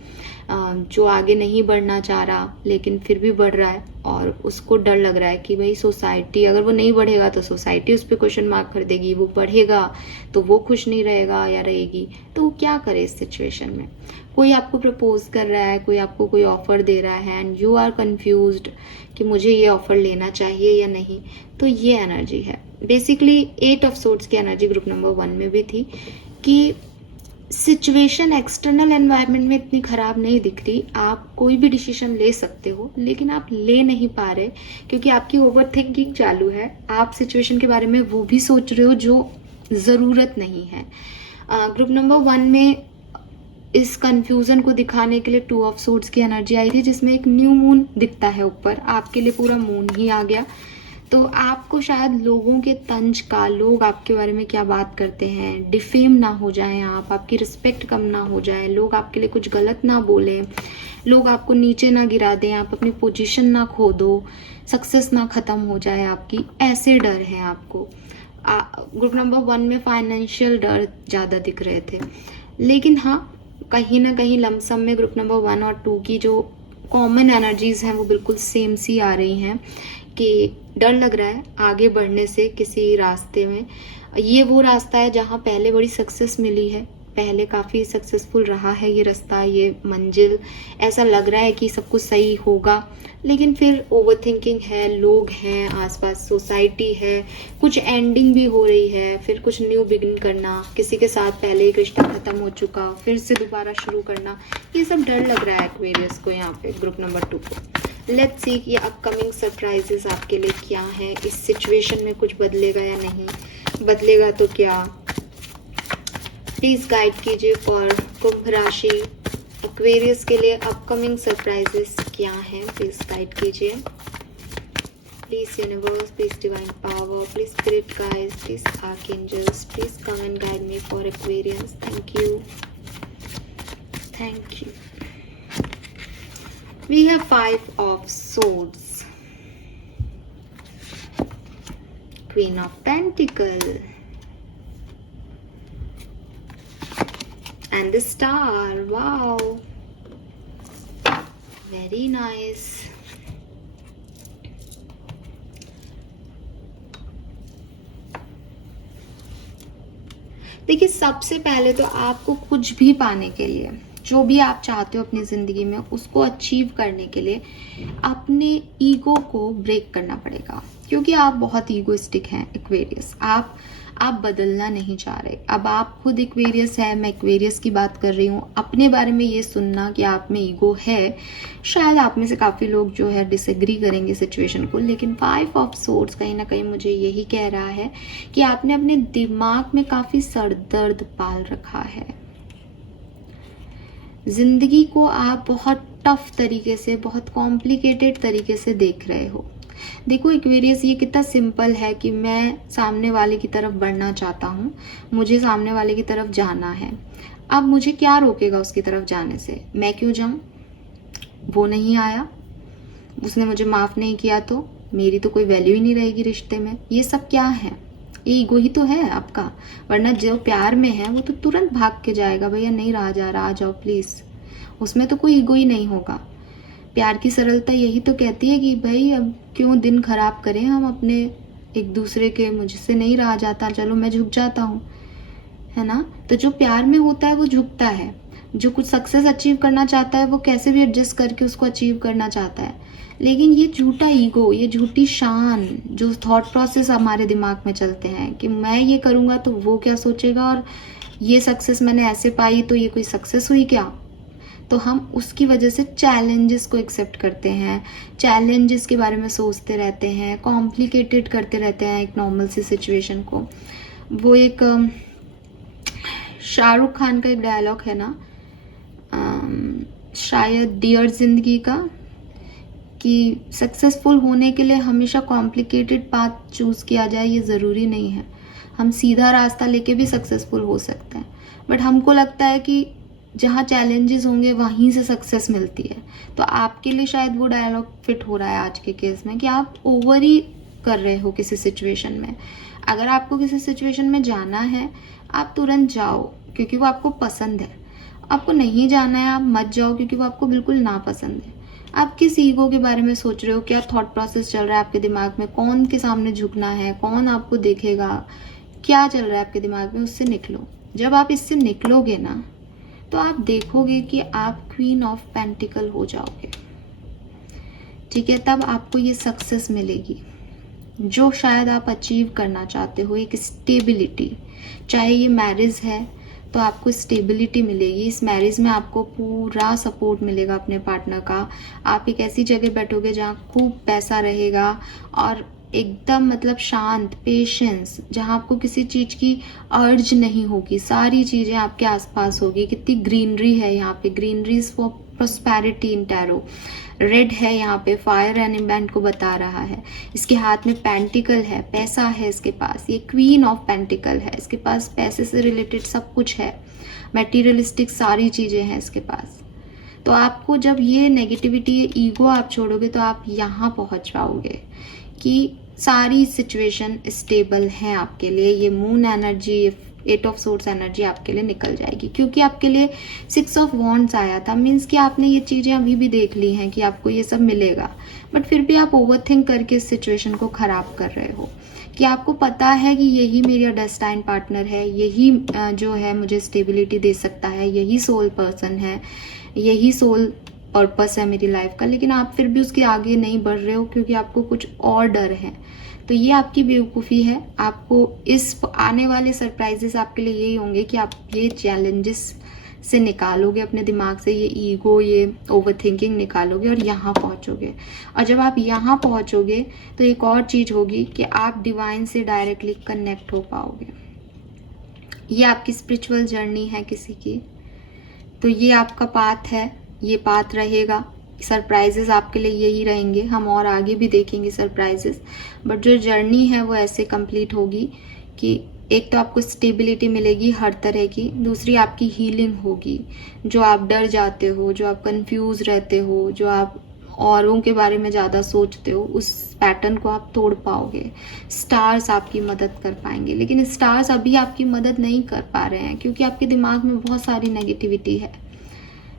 जो आगे नहीं बढ़ना चाह रहा लेकिन फिर भी बढ़ रहा है, और उसको डर लग रहा है कि भाई सोसाइटी, अगर वो नहीं बढ़ेगा तो सोसाइटी उस पर क्वेश्चन मार्क कर देगी, वो बढ़ेगा तो वो खुश नहीं रहेगा या रहेगी, तो वो क्या करे इस सिचुएशन में। कोई आपको प्रपोज कर रहा है, कोई आपको कोई ऑफर दे रहा है एंड यू आर कंफ्यूज्ड कि मुझे ये ऑफर लेना चाहिए या नहीं, तो ये एनर्जी है। बेसिकली 8 ऑफ सोर्ड्स की एनर्जी ग्रुप नंबर 1 में भी थी कि सिचुएशन एक्सटर्नल एनवायरनमेंट में इतनी ख़राब नहीं दिख रही, आप कोई भी डिसीजन ले सकते हो लेकिन आप ले नहीं पा रहे क्योंकि आपकी ओवर थिंकिंग चालू है। आप सिचुएशन के बारे में वो भी सोच रहे हो जो ज़रूरत नहीं है। ग्रुप नंबर 1 में इस कंफ्यूजन को दिखाने के लिए 2 ऑफ सोर्ड्स की एनर्जी आई थी, जिसमें एक न्यू मून दिखता है ऊपर, आपके लिए पूरा मून ही आ गया। तो आपको शायद लोगों के तंज का, लोग आपके बारे में क्या बात करते हैं, डिफेम ना हो जाएं आप, आपकी रिस्पेक्ट कम ना हो जाए, लोग आपके लिए कुछ गलत ना बोलें, लोग आपको नीचे ना गिरा दें, आप अपनी पोजीशन ना खो दो, सक्सेस ना ख़त्म हो जाए आपकी, ऐसे डर हैं आपको। ग्रुप नंबर 1 में फाइनेंशियल डर ज़्यादा दिख रहे थे, लेकिन हाँ कहीं ना कहीं लमसम में ग्रुप नंबर 1 और 2 की जो कॉमन एनर्जीज हैं वो बिल्कुल सेम सी आ रही हैं कि डर लग रहा है आगे बढ़ने से किसी रास्ते में। ये वो रास्ता है जहाँ पहले बड़ी सक्सेस मिली है, पहले काफ़ी सक्सेसफुल रहा है ये रास्ता, ये मंजिल, ऐसा लग रहा है कि सब कुछ सही होगा, लेकिन फिर ओवर थिंकिंग है, लोग हैं आसपास, सोसाइटी है, कुछ एंडिंग भी हो रही है, फिर कुछ न्यू बिगिन करना, किसी के साथ पहले एक रिश्ता ख़त्म हो चुका फिर से दोबारा शुरू करना, ये सब डर लग रहा है एक्वेरियस को यहाँ पे ग्रुप नंबर 2 को। लेट्स सी ये अपकमिंग सरप्राइजेस आपके लिए क्या है, इस सिचुएशन में कुछ बदलेगा या नहीं, बदलेगा तो क्या। प्लीज गाइड कीजिए फॉर कुंभ राशि एक्वेरियस के लिए अपकमिंग सरप्राइजेस क्या हैं, प्लीज गाइड कीजिए। Please universe, please divine power, please spirit guides, please archangels, please come and guide me for Aquarius. Thank you, thank you. We have 5 of swords, Queen of Pentacles, and the Star. Wow, very nice. देखिए, सबसे पहले तो आपको कुछ भी पाने के लिए, जो भी आप चाहते हो अपनी ज़िंदगी में, उसको अचीव करने के लिए अपने ईगो को ब्रेक करना पड़ेगा, क्योंकि आप बहुत ईगोइस्टिक हैं एक्वेरियस। आप बदलना नहीं चाह रहे। अब आप खुद एक्वेरियस है, मैं एक्वेरियस की बात कर रही हूँ, अपने बारे में ये सुनना कि आप में ईगो है, शायद आप में से काफ़ी लोग जो है डिसएग्री करेंगे सिचुएशन को, लेकिन 5 ऑफ सोर्ड्स कहीं ना कहीं मुझे यही कह रहा है कि आपने अपने दिमाग में काफ़ी सरदर्द पाल रखा है। ज़िंदगी को आप बहुत टफ तरीके से, बहुत कॉम्प्लिकेटेड तरीके से देख रहे हो। देखो एक्वेरियस, ये कितना सिंपल है कि मैं सामने वाले की तरफ बढ़ना चाहता हूँ, मुझे सामने वाले की तरफ जाना है। अब मुझे क्या रोकेगा उसकी तरफ जाने से? मैं क्यों जाऊँ? वो नहीं आया, उसने मुझे माफ़ नहीं किया तो मेरी तो कोई वैल्यू ही नहीं रहेगी रिश्ते में। ये सब क्या है? ये ईगो ही तो है आपका। वरना जो प्यार में है वो तो तुरंत भाग के जाएगा, भैया नहीं रहा जा रहा, आ जाओ प्लीज़। उसमें तो कोई ईगो ही नहीं होगा। प्यार की सरलता यही तो कहती है कि भाई अब क्यों दिन खराब करें हम अपने एक दूसरे के, मुझसे नहीं रहा जाता, चलो मैं झुक जाता हूँ, है ना। तो जो प्यार में होता है वो झुकता है। जो कुछ सक्सेस अचीव करना चाहता है वो कैसे भी एडजस्ट करके उसको अचीव करना चाहता है। लेकिन ये झूठा ईगो, ये झूठी शान, जो थॉट प्रोसेस हमारे दिमाग में चलते हैं कि मैं ये करूँगा तो वो क्या सोचेगा, और ये सक्सेस मैंने ऐसे पाई तो ये कोई सक्सेस हुई क्या। तो हम उसकी वजह से चैलेंजेस को एक्सेप्ट करते हैं, चैलेंजेस के बारे में सोचते रहते हैं, कॉम्प्लिकेटेड करते रहते हैं एक नॉर्मल सी सिचुएशन को। वो एक शाहरुख खान का एक डायलॉग है ना, शायद डियर जिंदगी का, कि सक्सेसफुल होने के लिए हमेशा कॉम्प्लिकेटेड पाथ चूज़ किया जाए, ये ज़रूरी नहीं है। हम सीधा रास्ता लेके भी सक्सेसफुल हो सकते हैं। बट हमको लगता है कि जहाँ चैलेंजेस होंगे वहीं से सक्सेस मिलती है। तो आपके लिए शायद वो डायलॉग फिट हो रहा है आज के केस में, कि आप ओवर ही कर रहे हो किसी सिचुएशन में। अगर आपको किसी सिचुएशन में जाना है, आप तुरंत जाओ क्योंकि वो आपको पसंद है। आपको नहीं जाना है, आप मत जाओ क्योंकि वो आपको बिल्कुल नापसंद है। आप किस ईगो के बारे में सोच रहे हो, क्या थॉट प्रोसेस चल रहा है आपके दिमाग में, कौन के सामने झुकना है, कौन आपको देखेगा, क्या चल रहा है आपके दिमाग में, उससे निकलो। जब आप इससे निकलोगे ना तो आप देखोगे कि आप क्वीन ऑफ पेंटिकल हो जाओगे, ठीक है। तब आपको ये सक्सेस मिलेगी जो शायद आप अचीव करना चाहते हो, एक स्टेबिलिटी। चाहे ये मैरिज है तो आपको स्टेबिलिटी मिलेगी। इस मैरिज में आपको पूरा सपोर्ट मिलेगा अपने पार्टनर का। आप एक ऐसी जगह बैठोगे जहाँ खूब पैसा रहेगा और एकदम मतलब शांत, पेशेंस, जहाँ आपको किसी चीज़ की अर्ज नहीं होगी, सारी चीज़ें आपके आसपास होगी। कितनी ग्रीनरी है यहाँ पे, greeneries for prosperity in tarot. Red है यहाँ पे, फायर एलिमेंट को बता रहा है। इसके हाथ में पेंटिकल है, पैसा है इसके पास, ये क्वीन ऑफ पेंटिकल है। इसके पास पैसे से रिलेटेड सब कुछ है, मटेरियलिस्टिक सारी चीज़ें हैं इसके पास। तो आपको जब ये नेगेटिविटी, ये ईगो आप छोड़ोगे तो आप यहाँ पहुँच पाओगे कि सारी सिचुएशन स्टेबल है आपके लिए। ये moon energy, 8 of source energy आपके लिए निकल जाएगी, क्योंकि आपके लिए 6 ऑफ वॉन्ड्स आया था। मीन्स कि आपने ये चीज़ें अभी भी देख ली हैं कि आपको ये सब मिलेगा, बट फिर भी आप ओवरथिंक करके इस सिचुएशन को ख़राब कर रहे हो। कि आपको पता है कि यही मेरा डेस्टाइन पार्टनर है, यही जो है मुझे स्टेबिलिटी दे सकता है, यही सोल पर्सन है, यही सोल पर्पस है मेरी लाइफ का, लेकिन आप फिर भी उसके आगे नहीं बढ़ रहे हो क्योंकि आपको कुछ और डर है। तो ये आपकी बेवकूफ़ी है। आपको इस आने वाले सरप्राइजेस आपके लिए यही होंगे कि आप ये चैलेंजेस से निकालोगे अपने दिमाग से, ये ईगो, ये ओवरथिंकिंग निकालोगे और यहाँ पहुँचोगे। और जब आप यहाँ पहुँचोगे तो एक और चीज़ होगी कि आप डिवाइन से डायरेक्टली कनेक्ट हो पाओगे। ये आपकी स्पिरिचुअल जर्नी है किसी की, तो ये आपका पाथ है, ये पाथ रहेगा। सरप्राइजेस आपके लिए यही रहेंगे, हम और आगे भी देखेंगे सरप्राइजेस, बट जो जर्नी है वो ऐसे कंप्लीट होगी कि एक तो आपको स्टेबिलिटी मिलेगी हर तरह की, दूसरी आपकी हीलिंग होगी। जो आप डर जाते हो, जो आप कंफ्यूज रहते हो, जो आप औरों के बारे में ज़्यादा सोचते हो, उस पैटर्न को आप तोड़ पाओगे। स्टार्स आपकी मदद कर पाएंगे, लेकिन स्टार्स अभी आपकी मदद नहीं कर पा रहे हैं क्योंकि आपके दिमाग में बहुत सारी नेगेटिविटी है।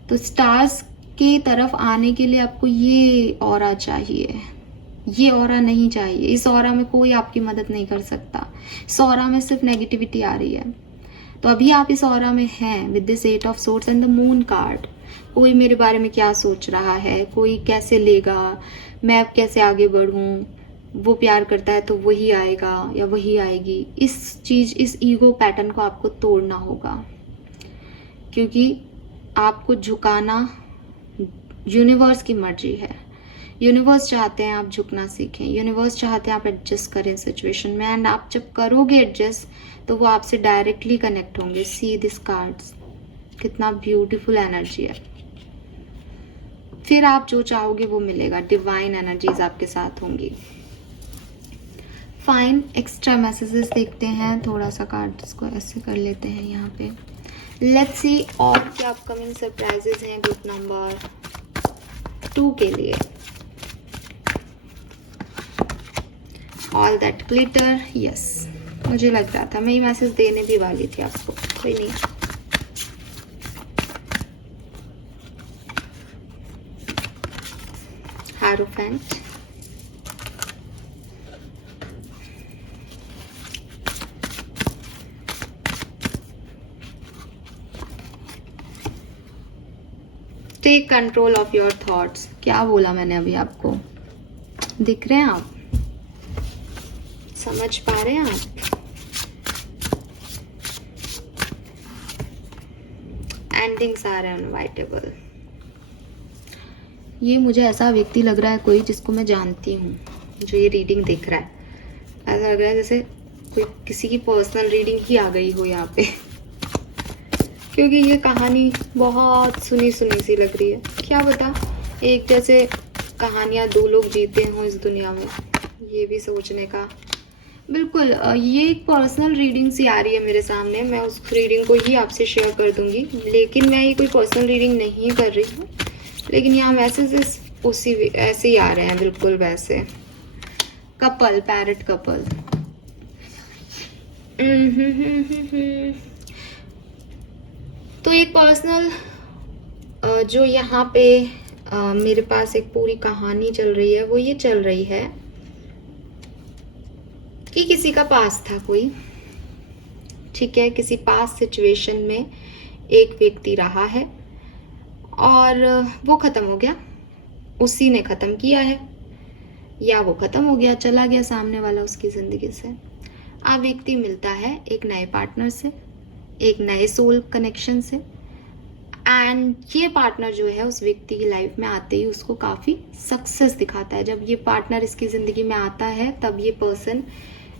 तो स्टार्स के तरफ आने के लिए आपको ये ऑरा चाहिए, ये ऑरा नहीं चाहिए। इस ऑरा में कोई आपकी मदद नहीं कर सकता, इस ऑरा में सिर्फ नेगेटिविटी आ रही है। तो अभी आप इस ऑरा में हैं with this 8 of swords and the moon card. कोई मेरे बारे में क्या सोच रहा है, कोई कैसे लेगा, मैं अब कैसे आगे बढ़ूं, वो प्यार करता है तो वही आएगा या वही आएगी। इस ईगो पैटर्न को आपको तोड़ना होगा, क्योंकि आपको झुकाना यूनिवर्स की मर्जी है। यूनिवर्स चाहते हैं आप झुकना सीखें, यूनिवर्स चाहते हैं आप एडजस्ट करें सिचुएशन में, एंड आप जब करोगे एडजस्ट तो वो आपसे डायरेक्टली कनेक्ट होंगे। सी दिस कार्ड्स, कितना ब्यूटीफुल एनर्जी है। फिर आप जो चाहोगे वो मिलेगा, डिवाइन एनर्जीज आपके साथ होंगी। फाइन, एक्स्ट्रा मैसेजेस देखते हैं, थोड़ा सा कार्ड्स को ऐसे कर लेते हैं यहाँ पे। लेट्स सी और क्या अपकमिंग सरप्राइजेस हैं ग्रुप नंबर 2 के लिए। ऑल दैट ग्लिटर, यस मुझे लग रहा था, मैं ये मैसेज देने भी वाली थी आपको, कोई नहीं। Hierophant, take control of your thoughts. क्या बोला मैंने अभी आपको? दिख रहे हैं आप? समझ पा रहे हैं आप? Endings are unavoidable. ये मुझे ऐसा व्यक्ति लग रहा है कोई जिसको मैं जानती हूँ, जो ये रीडिंग देख रहा है। ऐसा लग रहा है जैसे कोई किसी की पर्सनल रीडिंग ही आ गई हो यहाँ पे, क्योंकि ये कहानी बहुत सुनी सुनी सी लग रही है। क्या पता एक जैसे कहानियाँ दो लोग जीते हों इस दुनिया में, ये भी सोचने का। बिल्कुल ये एक पर्सनल रीडिंग सी आ रही है मेरे सामने, मैं उस रीडिंग को ही आपसे शेयर कर दूंगी, लेकिन मैं ये कोई पर्सनल रीडिंग नहीं कर रही हूँ। लेकिन यहाँ मैसेजेस उसी ऐसे ही आ रहे हैं, बिल्कुल वैसे। Couple, parrot couple. तो एक पर्सनल जो यहाँ पे मेरे पास एक पूरी कहानी चल रही है, वो ये चल रही है कि किसी का पास था कोई, ठीक है, किसी पास सिचुएशन में एक व्यक्ति रहा है और वो खत्म हो गया, उसी ने खत्म किया है, या वो खत्म हो गया, चला गया सामने वाला उसकी जिंदगी से। अब व्यक्ति मिलता है एक नए पार्टनर से, एक नए सोल कनेक्शन से, एंड ये पार्टनर जो है उस व्यक्ति की लाइफ में आते ही उसको काफ़ी सक्सेस दिखाता है। जब ये पार्टनर इसकी ज़िंदगी में आता है तब ये पर्सन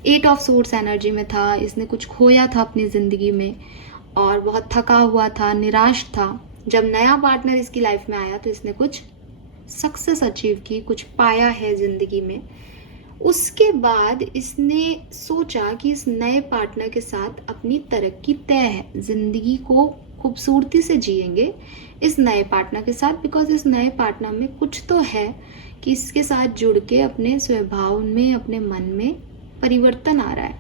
8 ऑफ सोर्स एनर्जी में था, इसने कुछ खोया था अपनी ज़िंदगी में और बहुत थका हुआ था, निराश था। जब नया पार्टनर इसकी लाइफ में आया तो इसने कुछ सक्सेस अचीव की, कुछ पाया है ज़िंदगी में। उसके बाद इसने सोचा कि इस नए पार्टनर के साथ अपनी तरक्की तय है, ज़िंदगी को खूबसूरती से जिएंगे इस नए पार्टनर के साथ, बिकॉज इस नए पार्टनर में कुछ तो है कि इसके साथ जुड़ के अपने स्वभाव में, अपने मन में परिवर्तन आ रहा है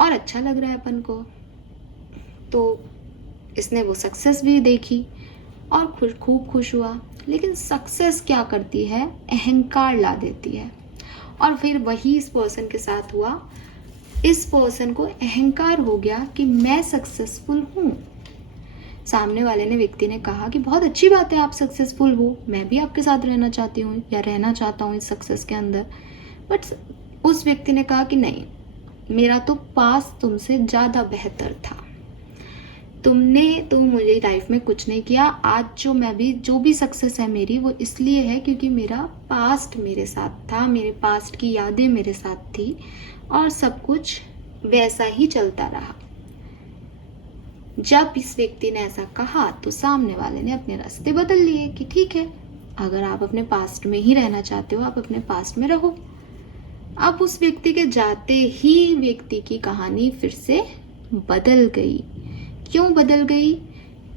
और अच्छा लग रहा है अपन को। तो इसने वो सक्सेस भी देखी और खूब खुश हुआ। लेकिन सक्सेस क्या करती है? अहंकार ला देती है। और फिर वही इस पर्सन के साथ हुआ। इस पर्सन को अहंकार हो गया कि मैं सक्सेसफुल हूँ। सामने वाले ने, व्यक्ति ने कहा कि बहुत अच्छी बात है, आप सक्सेसफुल हो, मैं भी आपके साथ रहना चाहती हूँ या रहना चाहता हूँ इस सक्सेस के अंदर। बट उस व्यक्ति ने कहा कि नहीं, मेरा तो पास तुमसे ज़्यादा बेहतर था, तुमने तो मुझे लाइफ में कुछ नहीं किया। आज जो भी सक्सेस है मेरी, वो इसलिए है क्योंकि मेरा पास्ट मेरे साथ था, मेरे पास्ट की यादें मेरे साथ थी और सब कुछ वैसा ही चलता रहा। जब इस व्यक्ति ने ऐसा कहा तो सामने वाले ने अपने रास्ते बदल लिए कि ठीक है, अगर आप अपने पास्ट में ही रहना चाहते हो, आप अपने पास्ट में रहो। अब उस व्यक्ति के जाते ही व्यक्ति की कहानी फिर से बदल गई। क्यों बदल गई?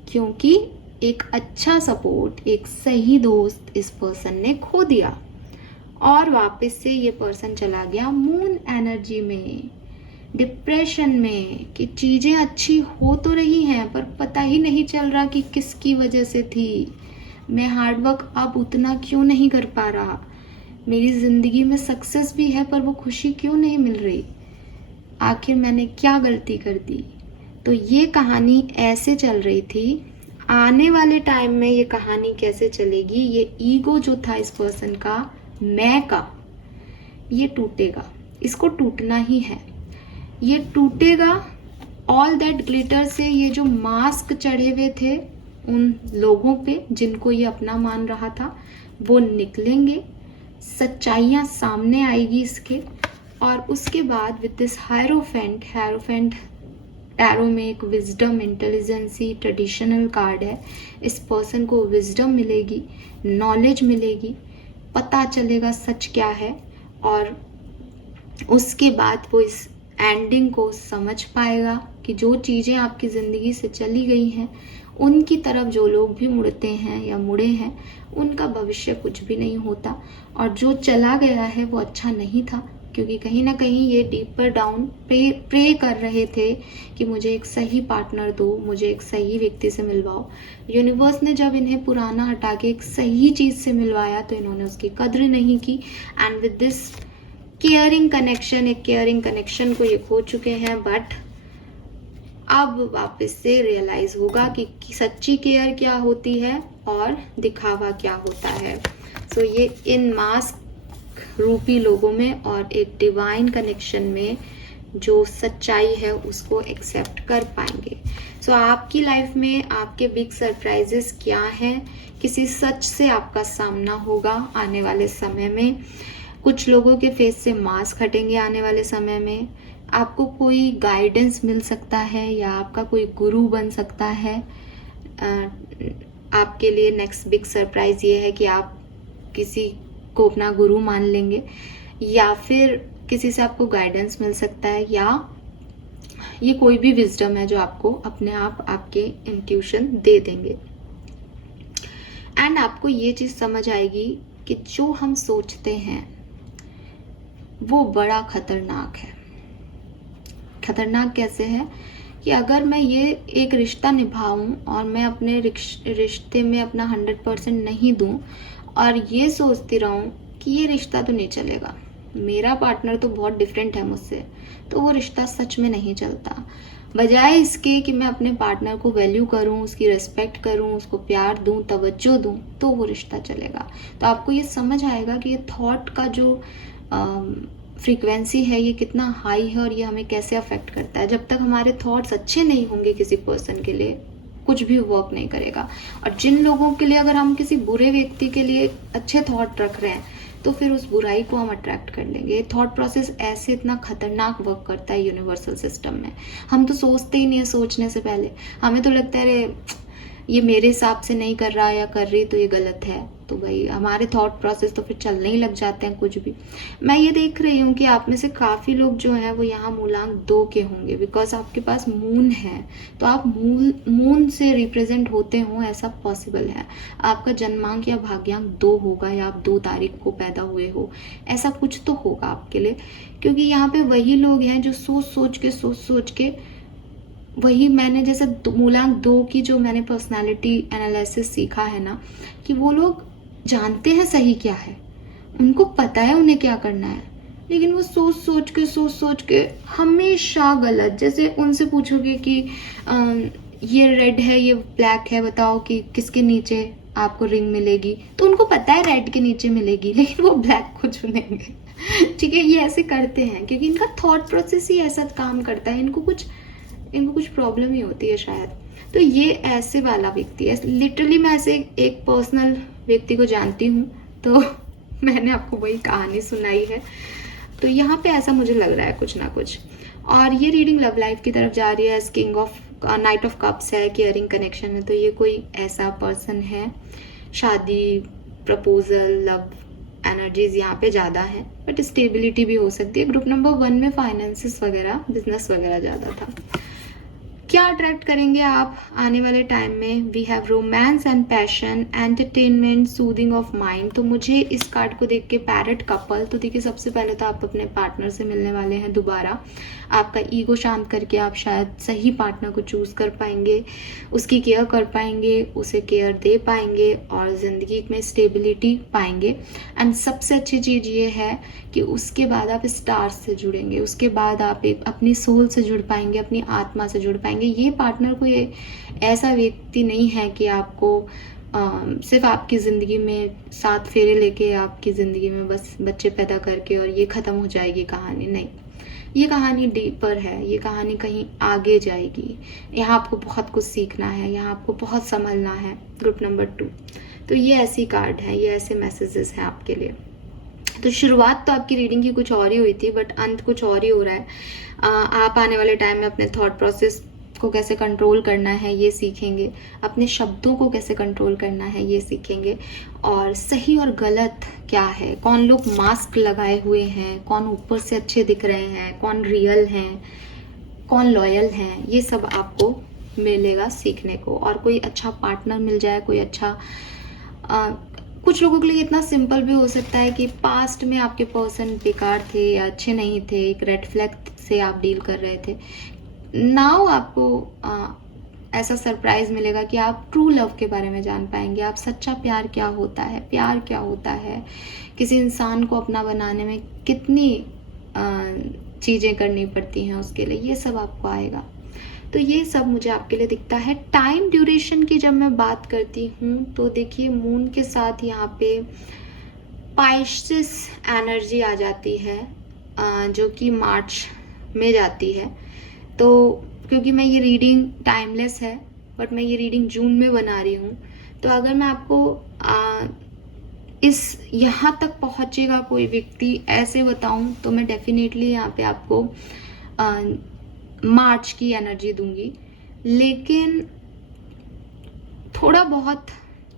क्योंकि एक अच्छा सपोर्ट, एक सही दोस्त इस पर्सन ने खो दिया और वापस से ये पर्सन चला गया मून एनर्जी में, डिप्रेशन में, कि चीज़ें अच्छी हो तो रही हैं पर पता ही नहीं चल रहा कि किसकी वजह से थी। मैं हार्डवर्क अब उतना क्यों नहीं कर पा रहा, मेरी ज़िंदगी में सक्सेस भी है पर वो खुशी क्यों नहीं मिल रही, आखिर मैंने क्या गलती कर दी। तो ये कहानी ऐसे चल रही थी। आने वाले टाइम में ये कहानी कैसे चलेगी, ये ईगो जो था इस पर्सन का, मैं का, ये टूटेगा, इसको टूटना ही है, ये टूटेगा। ऑल दैट ग्लिटर से ये जो मास्क चढ़े हुए थे उन लोगों पे जिनको ये अपना मान रहा था, वो निकलेंगे, सच्चाइयाँ सामने आएगी इसके। और उसके बाद विद दिस हायरोफेंट टैरो में एक विजडम, इंटेलिजेंसी, ट्रेडिशनल कार्ड है। इस पर्सन को विजडम मिलेगी, नॉलेज मिलेगी, पता चलेगा सच क्या है और उसके बाद वो इस एंडिंग को समझ पाएगा कि जो चीज़ें आपकी ज़िंदगी से चली गई हैं, उनकी तरफ जो लोग भी मुड़ते हैं या मुड़े हैं, उनका भविष्य कुछ भी नहीं होता और जो चला गया है वो अच्छा नहीं था, क्योंकि कहीं ना कहीं ये डीपर डाउन प्रे कर रहे थे कि मुझे एक सही पार्टनर दो, मुझे एक सही व्यक्ति से मिलवाओ। यूनिवर्स ने जब इन्हें पुराना हटा के एक सही चीज़ से मिलवाया तो इन्होंने उसकी कद्र नहीं की। And with this caring connection, एक केयरिंग कनेक्शन को ये खो चुके हैं। बट अब वापस से रियलाइज होगा कि सच्ची केयर क्या होती है और दिखावा क्या होता है। सो ये इन मास्क रूपी लोगों में और एक डिवाइन कनेक्शन में जो सच्चाई है उसको एक्सेप्ट कर पाएंगे। सो आपकी लाइफ में आपके बिग सरप्राइजेस क्या हैं? किसी सच से आपका सामना होगा आने वाले समय में। कुछ लोगों के फेस से मास्क हटेंगे आने वाले समय में। आपको कोई गाइडेंस मिल सकता है या आपका कोई गुरु बन सकता है। आपके लिए नेक्स्ट बिग सरप्राइज ये है कि आप किसी को अपना गुरु मान लेंगे या फिर किसी से आपको गाइडेंस मिल सकता है, या ये कोई भी विजडम है जो आपको अपने आप आपके इंट्यूशन दे देंगे। एंड आपको ये चीज़ समझ आएगी कि जो हम सोचते हैं वो बड़ा खतरनाक है। खतरनाक कैसे है कि अगर मैं ये एक रिश्ता निभाऊं और मैं अपने रिश्ते में अपना 100% नहीं दूं और ये सोचती रहूं कि ये रिश्ता तो नहीं चलेगा, मेरा पार्टनर तो बहुत डिफरेंट है मुझसे, तो वो रिश्ता सच में नहीं चलता। बजाय इसके कि मैं अपने पार्टनर को वैल्यू करूं, उसकी रिस्पेक्ट करूं, उसको प्यार दूं, तवज्जो दूं, तो वो रिश्ता चलेगा। तो आपको ये समझ आएगा कि ये थॉट का जो फ्रीक्वेंसी है ये कितना हाई है और ये हमें कैसे अफेक्ट करता है। जब तक हमारे थॉट्स अच्छे नहीं होंगे किसी पर्सन के लिए, कुछ भी वर्क नहीं करेगा। और जिन लोगों के लिए अगर हम किसी बुरे व्यक्ति के लिए अच्छे थॉट रख रहे हैं तो फिर उस बुराई को हम अट्रैक्ट कर लेंगे। थॉट प्रोसेस ऐसे इतना खतरनाक वर्क करता है यूनिवर्सल सिस्टम में। हम तो सोचते ही नहीं है सोचने से पहले, हमें तो लगता है अरे ये मेरे हिसाब से नहीं कर रहा या कर रही तो ये गलत है, तो भाई हमारे थॉट प्रोसेस तो फिर चलने ही लग जाते हैं कुछ भी। मैं ये देख रही हूँ कि आप में से काफ़ी लोग जो हैं वो यहाँ मूलांक 2 के होंगे, बिकॉज आपके पास मून है, तो आप मून से रिप्रेजेंट होते हो, ऐसा पॉसिबल है। आपका जन्मांक या भाग्यांक 2 होगा या आप 2 तारीख को पैदा हुए हो, ऐसा कुछ तो होगा आपके लिए। क्योंकि यहाँ पे वही लोग हैं जो सोच सोच के वही मैंने जैसे मूलांक 2 की जो मैंने पर्सनालिटी एनालिसिस सीखा है ना, कि वो लोग जानते हैं सही क्या है, उनको पता है उन्हें क्या करना है, लेकिन वो सोच सोच के हमेशा गलत। जैसे उनसे पूछोगे कि ये रेड है ये ब्लैक है, बताओ कि किसके नीचे आपको रिंग मिलेगी, तो उनको पता है रेड के नीचे मिलेगी, लेकिन वो ब्लैक को चुनेंगे। ठीक है, ये ऐसे करते हैं क्योंकि इनका थॉट प्रोसेस ही ऐसा काम करता है। इनको कुछ प्रॉब्लम ही होती है शायद। तो ये ऐसे वाला व्यक्ति है। लिटरली मैं ऐसे एक पर्सनल व्यक्ति को जानती हूँ, तो मैंने आपको वही कहानी सुनाई है। तो यहाँ पे ऐसा मुझे लग रहा है कुछ ना कुछ। और ये रीडिंग लव लाइफ की तरफ जा रही है। King of night of cups है, केयरिंग कनेक्शन है, तो ये कोई ऐसा पर्सन है। शादी, प्रपोजल, लव एनर्जीज यहाँ पे ज़्यादा है, बट स्टेबिलिटी भी हो सकती है। ग्रुप नंबर 1 में फाइनेंसेस वगैरह, बिजनेस वगैरह ज़्यादा था। क्या अट्रैक्ट करेंगे आप आने वाले टाइम में? We have romance and passion, entertainment, soothing of mind. तो मुझे इस कार्ड को देख के पैरेट कपल, तो देखिए सबसे पहले तो आप अपने पार्टनर से मिलने वाले हैं दोबारा। आपका ईगो शांत करके आप शायद सही पार्टनर को चूज़ कर पाएंगे, उसकी केयर कर पाएंगे, उसे केयर दे पाएंगे और ज़िंदगी में स्टेबिलिटी पाएंगे। एंड सबसे अच्छी चीज़ ये है कि उसके बाद आप स्टार्स से जुड़ेंगे, उसके बाद आप एक अपनी सोल से जुड़ पाएंगे, अपनी आत्मा से जुड़ पाएंगे। ये पार्टनर कोई ऐसा व्यक्ति नहीं है कि आपको सिर्फ आपकी ज़िंदगी में 7 फेरे लेके आपकी ज़िंदगी में बस बच्चे पैदा करके और ये ख़त्म हो जाएगी कहानी। नहीं, ये कहानी डीपर है, ये कहानी कहीं आगे जाएगी। यहाँ आपको बहुत कुछ सीखना है, यहाँ आपको बहुत संभलना है। ग्रुप नंबर 2, तो ये ऐसी कार्ड है, ये ऐसे मैसेजेस हैं आपके लिए। तो शुरुआत तो आपकी रीडिंग की कुछ और ही हुई थी, बट अंत कुछ और ही हो रहा है। आप आने वाले टाइम में अपने थॉट प्रोसेस को कैसे कंट्रोल करना है ये सीखेंगे, अपने शब्दों को कैसे कंट्रोल करना है ये सीखेंगे, और सही और गलत क्या है, कौन लोग मास्क लगाए हुए हैं, कौन ऊपर से अच्छे दिख रहे हैं, कौन रियल हैं, कौन लॉयल हैं, ये सब आपको मिलेगा सीखने को। और कोई अच्छा पार्टनर मिल जाए, कोई अच्छा कुछ लोगों के लिए इतना सिंपल भी हो सकता है कि पास्ट में आपके पर्सन बेकार थे या अच्छे नहीं थे, एक रेड फ्लैग से आप डील कर रहे थे। नाउ आपको ऐसा सरप्राइज मिलेगा कि आप ट्रू लव के बारे में जान पाएंगे, आप सच्चा प्यार क्या होता है, प्यार क्या होता है, किसी इंसान को अपना बनाने में कितनी चीज़ें करनी पड़ती हैं उसके लिए, ये सब आपको आएगा। तो ये सब मुझे आपके लिए दिखता है। टाइम ड्यूरेशन की जब मैं बात करती हूँ तो देखिए मून के साथ यहाँ पे पाइसेस एनर्जी आ जाती है, जो कि मार्च में जाती है। तो क्योंकि मैं ये रीडिंग टाइमलेस है, बट मैं ये रीडिंग जून में बना रही हूँ, तो अगर मैं आपको इस यहाँ तक पहुँचेगा कोई व्यक्ति ऐसे बताऊँ तो मैं डेफिनेटली यहाँ पे आपको मार्च की एनर्जी दूंगी। लेकिन थोड़ा बहुत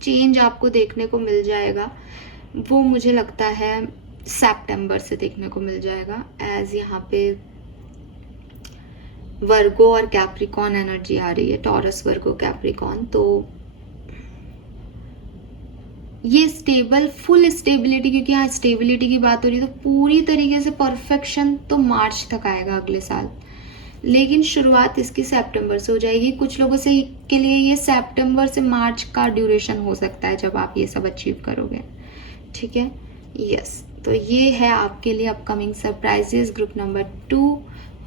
चेंज आपको देखने को मिल जाएगा, वो मुझे लगता है सितंबर से देखने को मिल जाएगा, एज यहाँ पे वर्गो और कैप्रिकॉन एनर्जी आ रही है, टॉरस वर्गो कैप्रिकॉन। तो ये स्टेबल, फुल स्टेबिलिटी, क्योंकि यहाँ स्टेबिलिटी की बात हो रही है तो पूरी तरीके से परफेक्शन तो मार्च तक आएगा अगले साल, लेकिन शुरुआत इसकी सितंबर से हो जाएगी। कुछ लोगों से के लिए ये सितंबर से मार्च का ड्यूरेशन हो सकता है जब आप ये सब अचीव करोगे, ठीक है। यस, तो ये है आपके लिए upcoming surprises group number 2।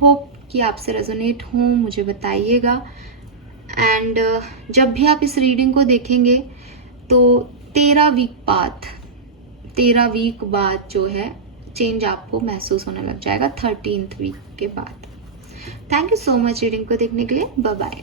Hope कि आपसे रेजोनेट हो, मुझे बताइएगा। एंड जब भी आप इस रीडिंग को देखेंगे तो 13 वीक बाद जो है चेंज आपको महसूस होने लग जाएगा 13th वीक के बाद। Thank you so much reading को देखने के लिए। Bye bye.